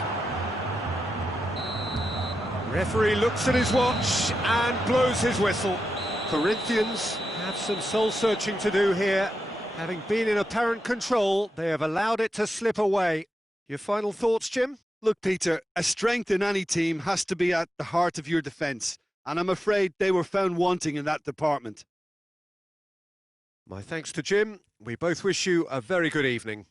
Referee looks at his watch and blows his whistle. Corinthians have some soul-searching to do here. Having been in apparent control, they have allowed it to slip away. Your final thoughts, Jim? Look, Peter, a strength in any team has to be at the heart of your defence, and I'm afraid they were found wanting in that department. My thanks to Jim. We both wish you a very good evening.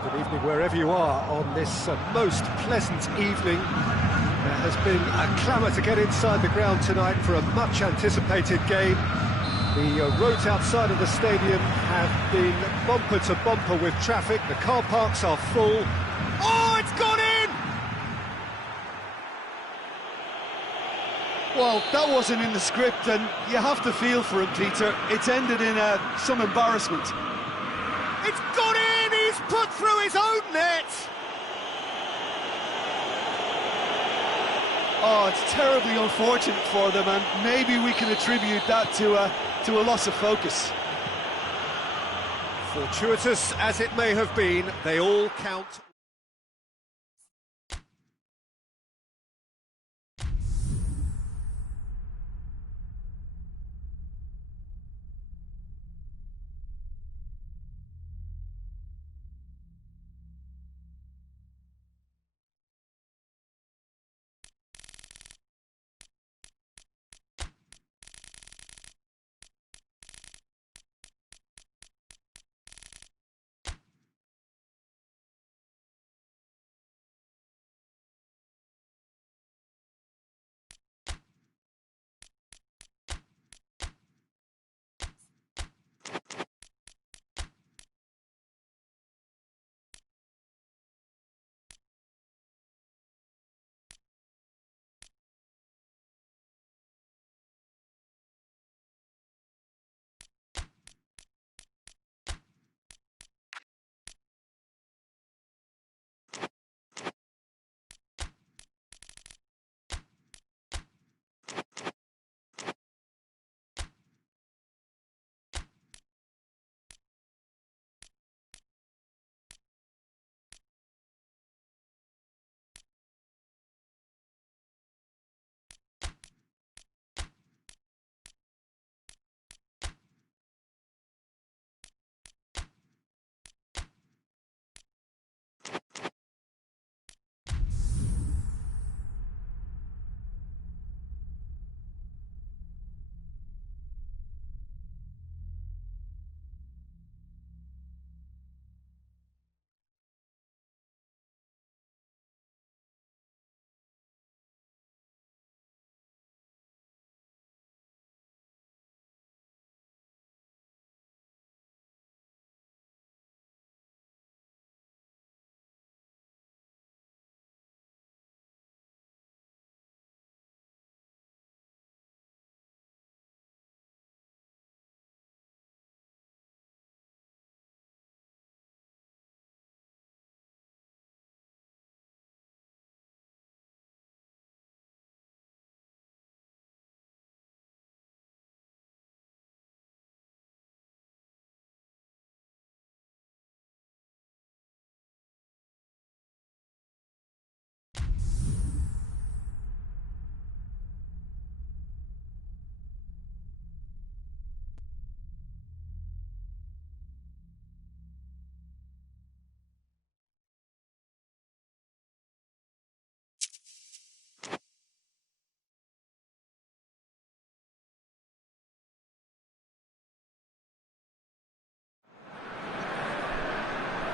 Good evening wherever you are on this most pleasant evening. There has been a clamour to get inside the ground tonight for a much anticipated game. The roads outside of the stadium have been bumper to bumper with traffic. The car parks are full. Oh, it's gone in! Well, that wasn't in the script, and you have to feel for him, Peter. It's ended in some embarrassment. It's gone in! He's put through his own net! Oh, it's terribly unfortunate for them, and maybe we can attribute that to a loss of focus. Fortuitous as it may have been, they all count.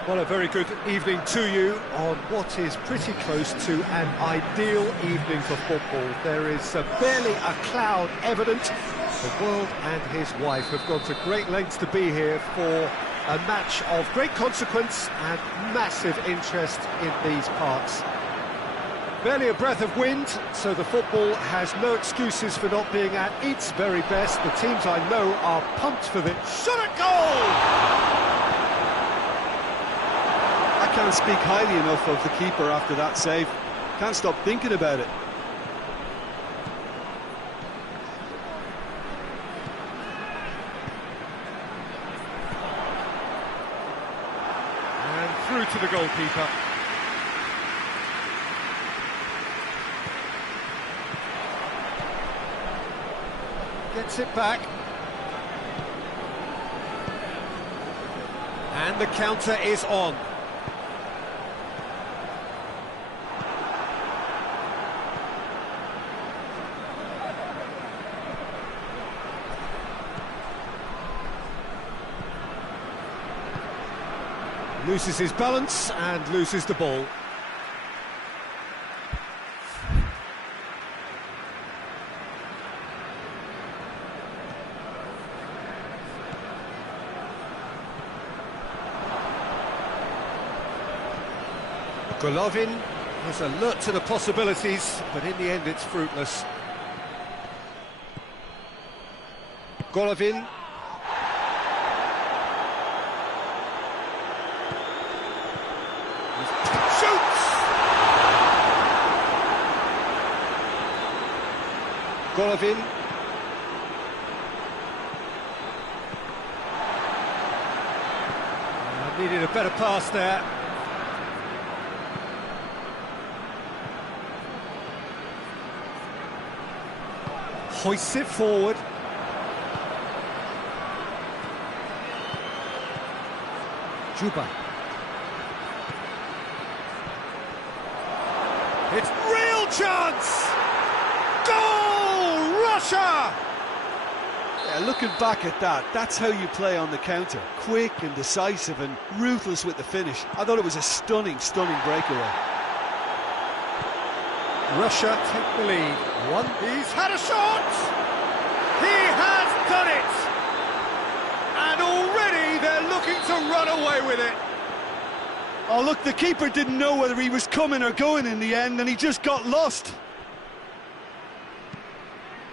Well, a very good evening to you on what is pretty close to an ideal evening for football. There is barely a cloud evident. The world and his wife have gone to great lengths to be here for a match of great consequence and massive interest in these parts. Barely a breath of wind, so the football has no excuses for not being at its very best. The teams I know are pumped for this. Shot at goal! I can't speak highly enough of the keeper after that save. Can't stop thinking about it. And through to the goalkeeper. Gets it back. And the counter is on. Loses his balance and loses the ball. Golovin is alert to the possibilities, but in the end it's fruitless. Golovin. Shoots! Golovin. Needed a better pass there. Hoists it forward. Juba. It's real chance! Goal! Russia! Yeah, looking back at that, that's how you play on the counter. Quick and decisive and ruthless with the finish. I thought it was a stunning, stunning breakaway. Russia take the lead. One. He's had a shot! He has done it! And already they're looking to run away with it. Oh, look, the keeper didn't know whether he was coming or going in the end, and he just got lost.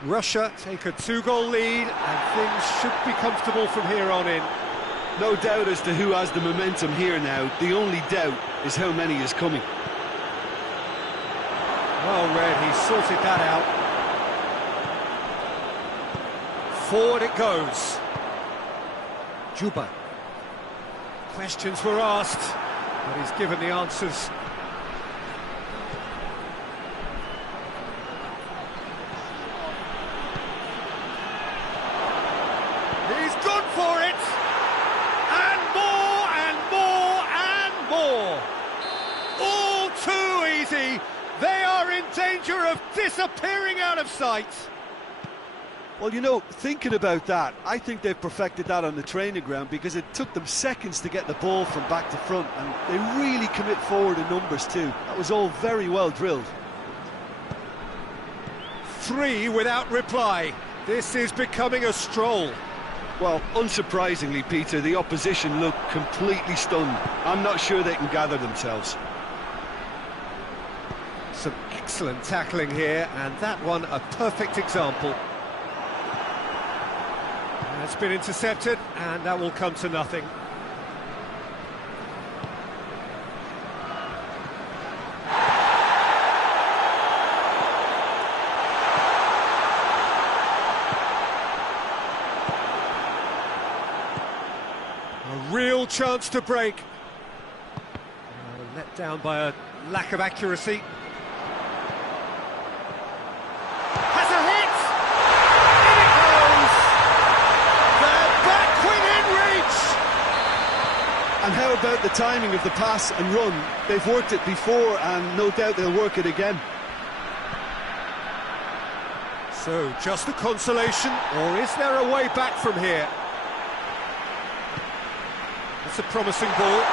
Russia take a 2-goal lead, and things should be comfortable from here on in. No doubt as to who has the momentum here now. The only doubt is how many is coming. Well read, he sorted that out. Forward it goes. Juba. Questions were asked, but he's given the answers. He's gone for it! And more, and more, and more! All too easy! They are in danger of disappearing out of sight! Well, you know, thinking about that, I think they've perfected that on the training ground because it took them seconds to get the ball from back to front, and they really commit forward in numbers too. That was all very well drilled. 3 without reply. This is becoming a stroll. Well, unsurprisingly, Peter, the opposition look completely stunned. I'm not sure they can gather themselves. Some excellent tackling here, and that one a perfect example. That's been intercepted, and that will come to nothing. A real chance to break. Let down by a lack of accuracy. And how about the timing of the pass and run? They've worked it before, and no doubt they'll work it again. So, just a consolation, or is there a way back from here? It's a promising ball.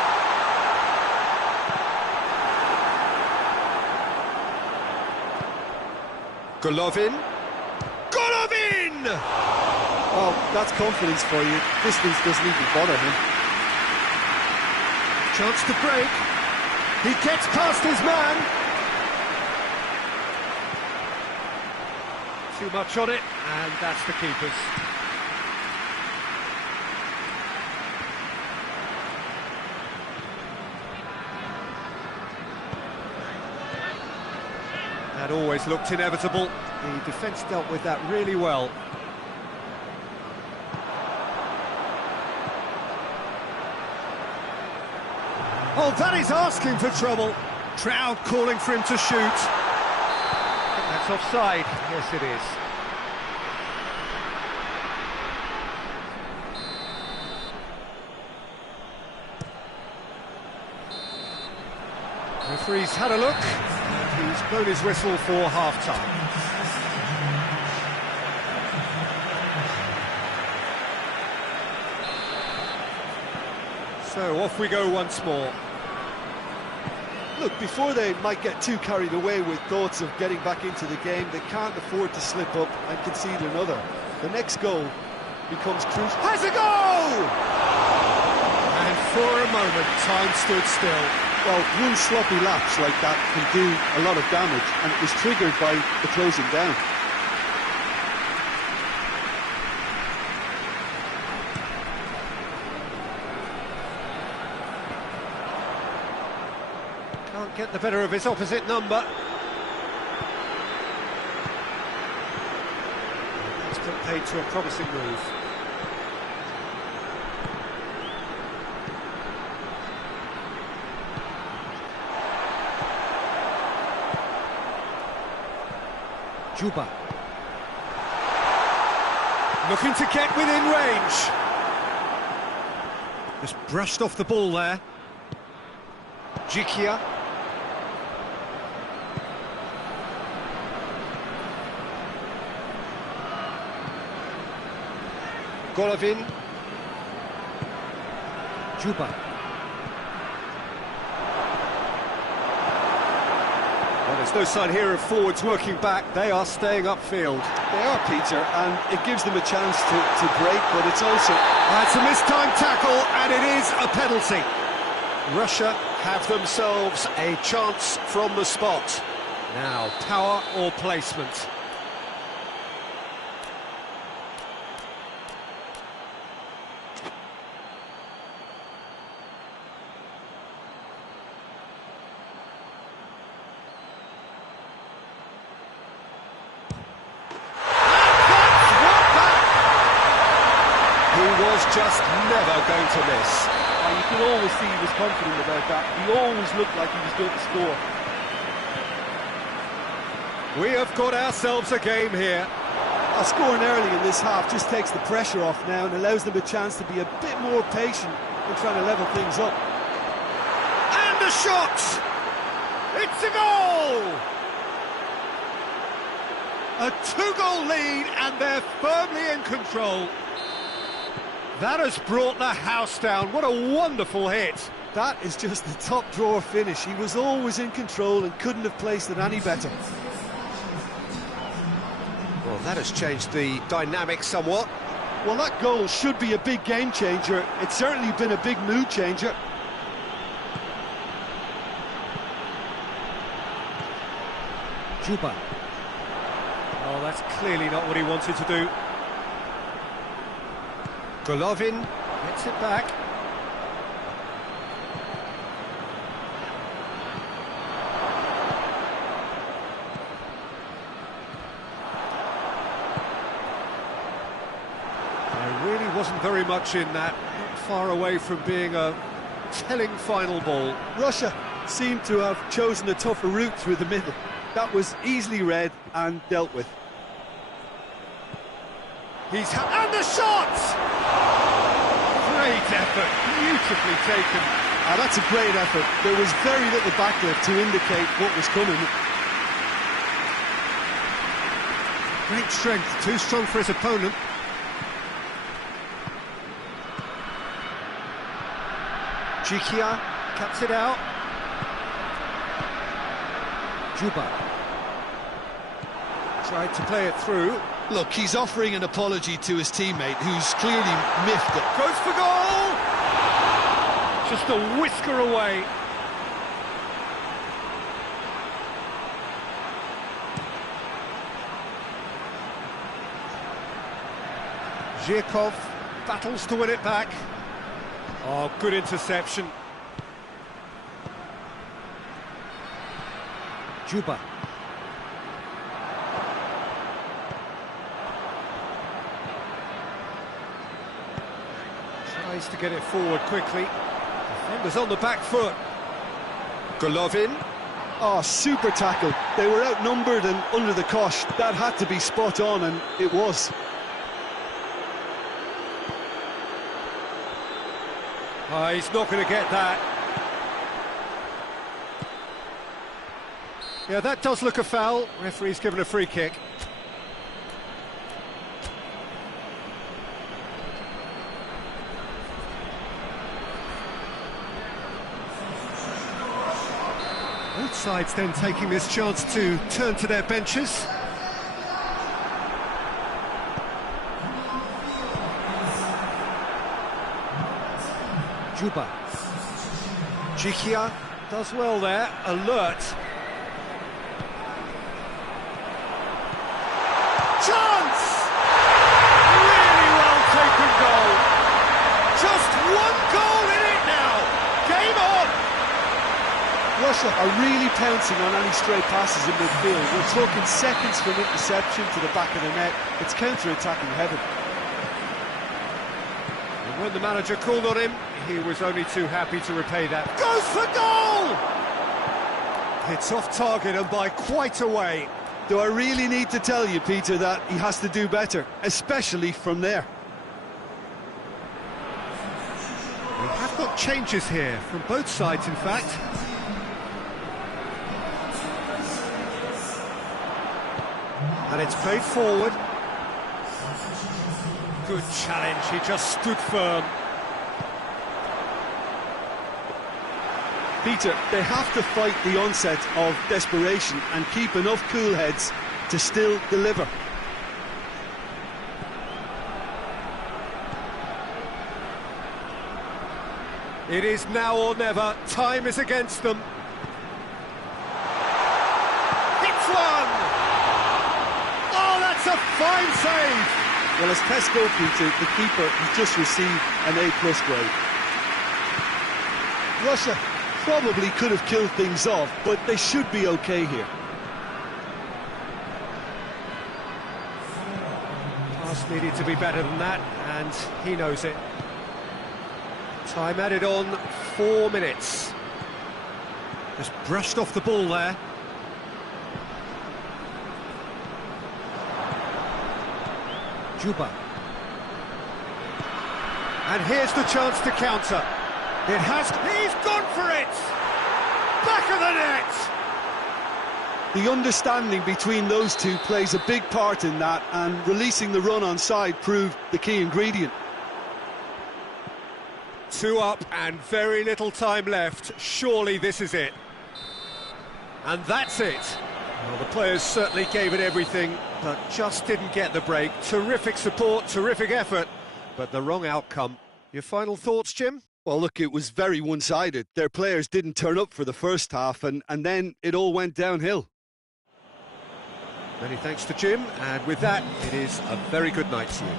Golovin. Golovin! Oh, that's confidence for you. Distance doesn't even bother him. Chance to break. He gets past his man. Too much on it, and that's the keeper's. That always looked inevitable. The defence dealt with that really well. Oh, that is asking for trouble. Trout calling for him to shoot. I think that's offside. Yes, it is. Referee's had a look, and he's blown his whistle for half-time. So off we go once more. Look, before they might get too carried away with thoughts of getting back into the game, they can't afford to slip up and concede another. The next goal becomes crucial. Has a goal! And for a moment, time stood still. Well, one sloppy lapse like that can do a lot of damage, and it was triggered by the closing down. get the better of his opposite number. He's put paid to a promising move. Juba. Looking to get within range. Just brushed off the ball there. Jikia. Golovin. Juba. Well, there's no sign here of forwards working back. They are staying upfield. They are, Peter, and it gives them a chance to break, but it's also... It's a mistimed tackle, and it is a penalty. Russia have themselves a chance from the spot. Now, power or placement? Just never going to miss. You can always see he was confident about that. He always looked like he was going to score. We have got ourselves a game here. Scoring early in this half just takes the pressure off now and allows them a chance to be a bit more patient in trying to level things up. And a shot! It's a goal! A two-goal lead, and they're firmly in control. That has brought the house down. What a wonderful hit. That is just the top drawer finish. He was always in control and couldn't have placed it any better. Well, that has changed the dynamic somewhat. Well, that goal should be a big game changer. It's certainly been a big mood changer. Juba. Oh, that's clearly not what he wanted to do. Golovin gets it back. There really wasn't very much in that, not far away from being a telling final ball. Russia seemed to have chosen a tougher route through the middle. That was easily read and dealt with. And the shot! Great effort, beautifully taken. That's a great effort. There was very little backlift to indicate what was coming. Great strength, too strong for his opponent. Jikia cuts it out. Juba. Tried to play it through. Look, he's offering an apology to his teammate, who's clearly miffed it. Goes for goal! Just a whisker away. Zhirkov battles to win it back. Oh, good interception. Juba. Tries to get it forward quickly. Defenders on the back foot. Golovin. Oh, super tackle. They were outnumbered and under the cosh. That had to be spot on, and it was. He's not going to get that. Yeah, that does look a foul. Referee's given a free kick. Both sides then taking this chance to turn to their benches. Juba. Jikia does well there, alert. Chance! Really well taken goal. Just one goal in it now. Game on! Russia are really pouncing on any stray passes in midfield. We're talking seconds from interception to the back of the net. It's counter-attacking heaven. And when the manager called on him, he was only too happy to repay that. Goes for goal! It's off target and by quite a way. Do I really need to tell you, Peter, that he has to do better, especially from there? We have got changes here, from both sides in fact. And it's played forward. Good challenge, he just stood firm. Peter, they have to fight the onset of desperation and keep enough cool heads to still deliver. It is now or never. Time is against them. Hits one! Oh, that's a fine save! Well, as tests go, Peter, the keeper has just received an A+ grade. Russia probably could have killed things off, but they should be okay here. Pass needed to be better than that, and he knows it. Time added on 4 minutes. Just brushed off the ball there. Juba. And here's the chance to counter. It has... He's gone for it! Back of the net! The understanding between those two plays a big part in that, and releasing the run on side proved the key ingredient. 2 up and very little time left. Surely this is it. And that's it. Well, the players certainly gave it everything, but just didn't get the break. Terrific support, terrific effort, but the wrong outcome. Your final thoughts, Jim? Well, look, it was very one-sided. Their players didn't turn up for the first half, and then it all went downhill. Many thanks to Jim, and with that, it is a very good night to you.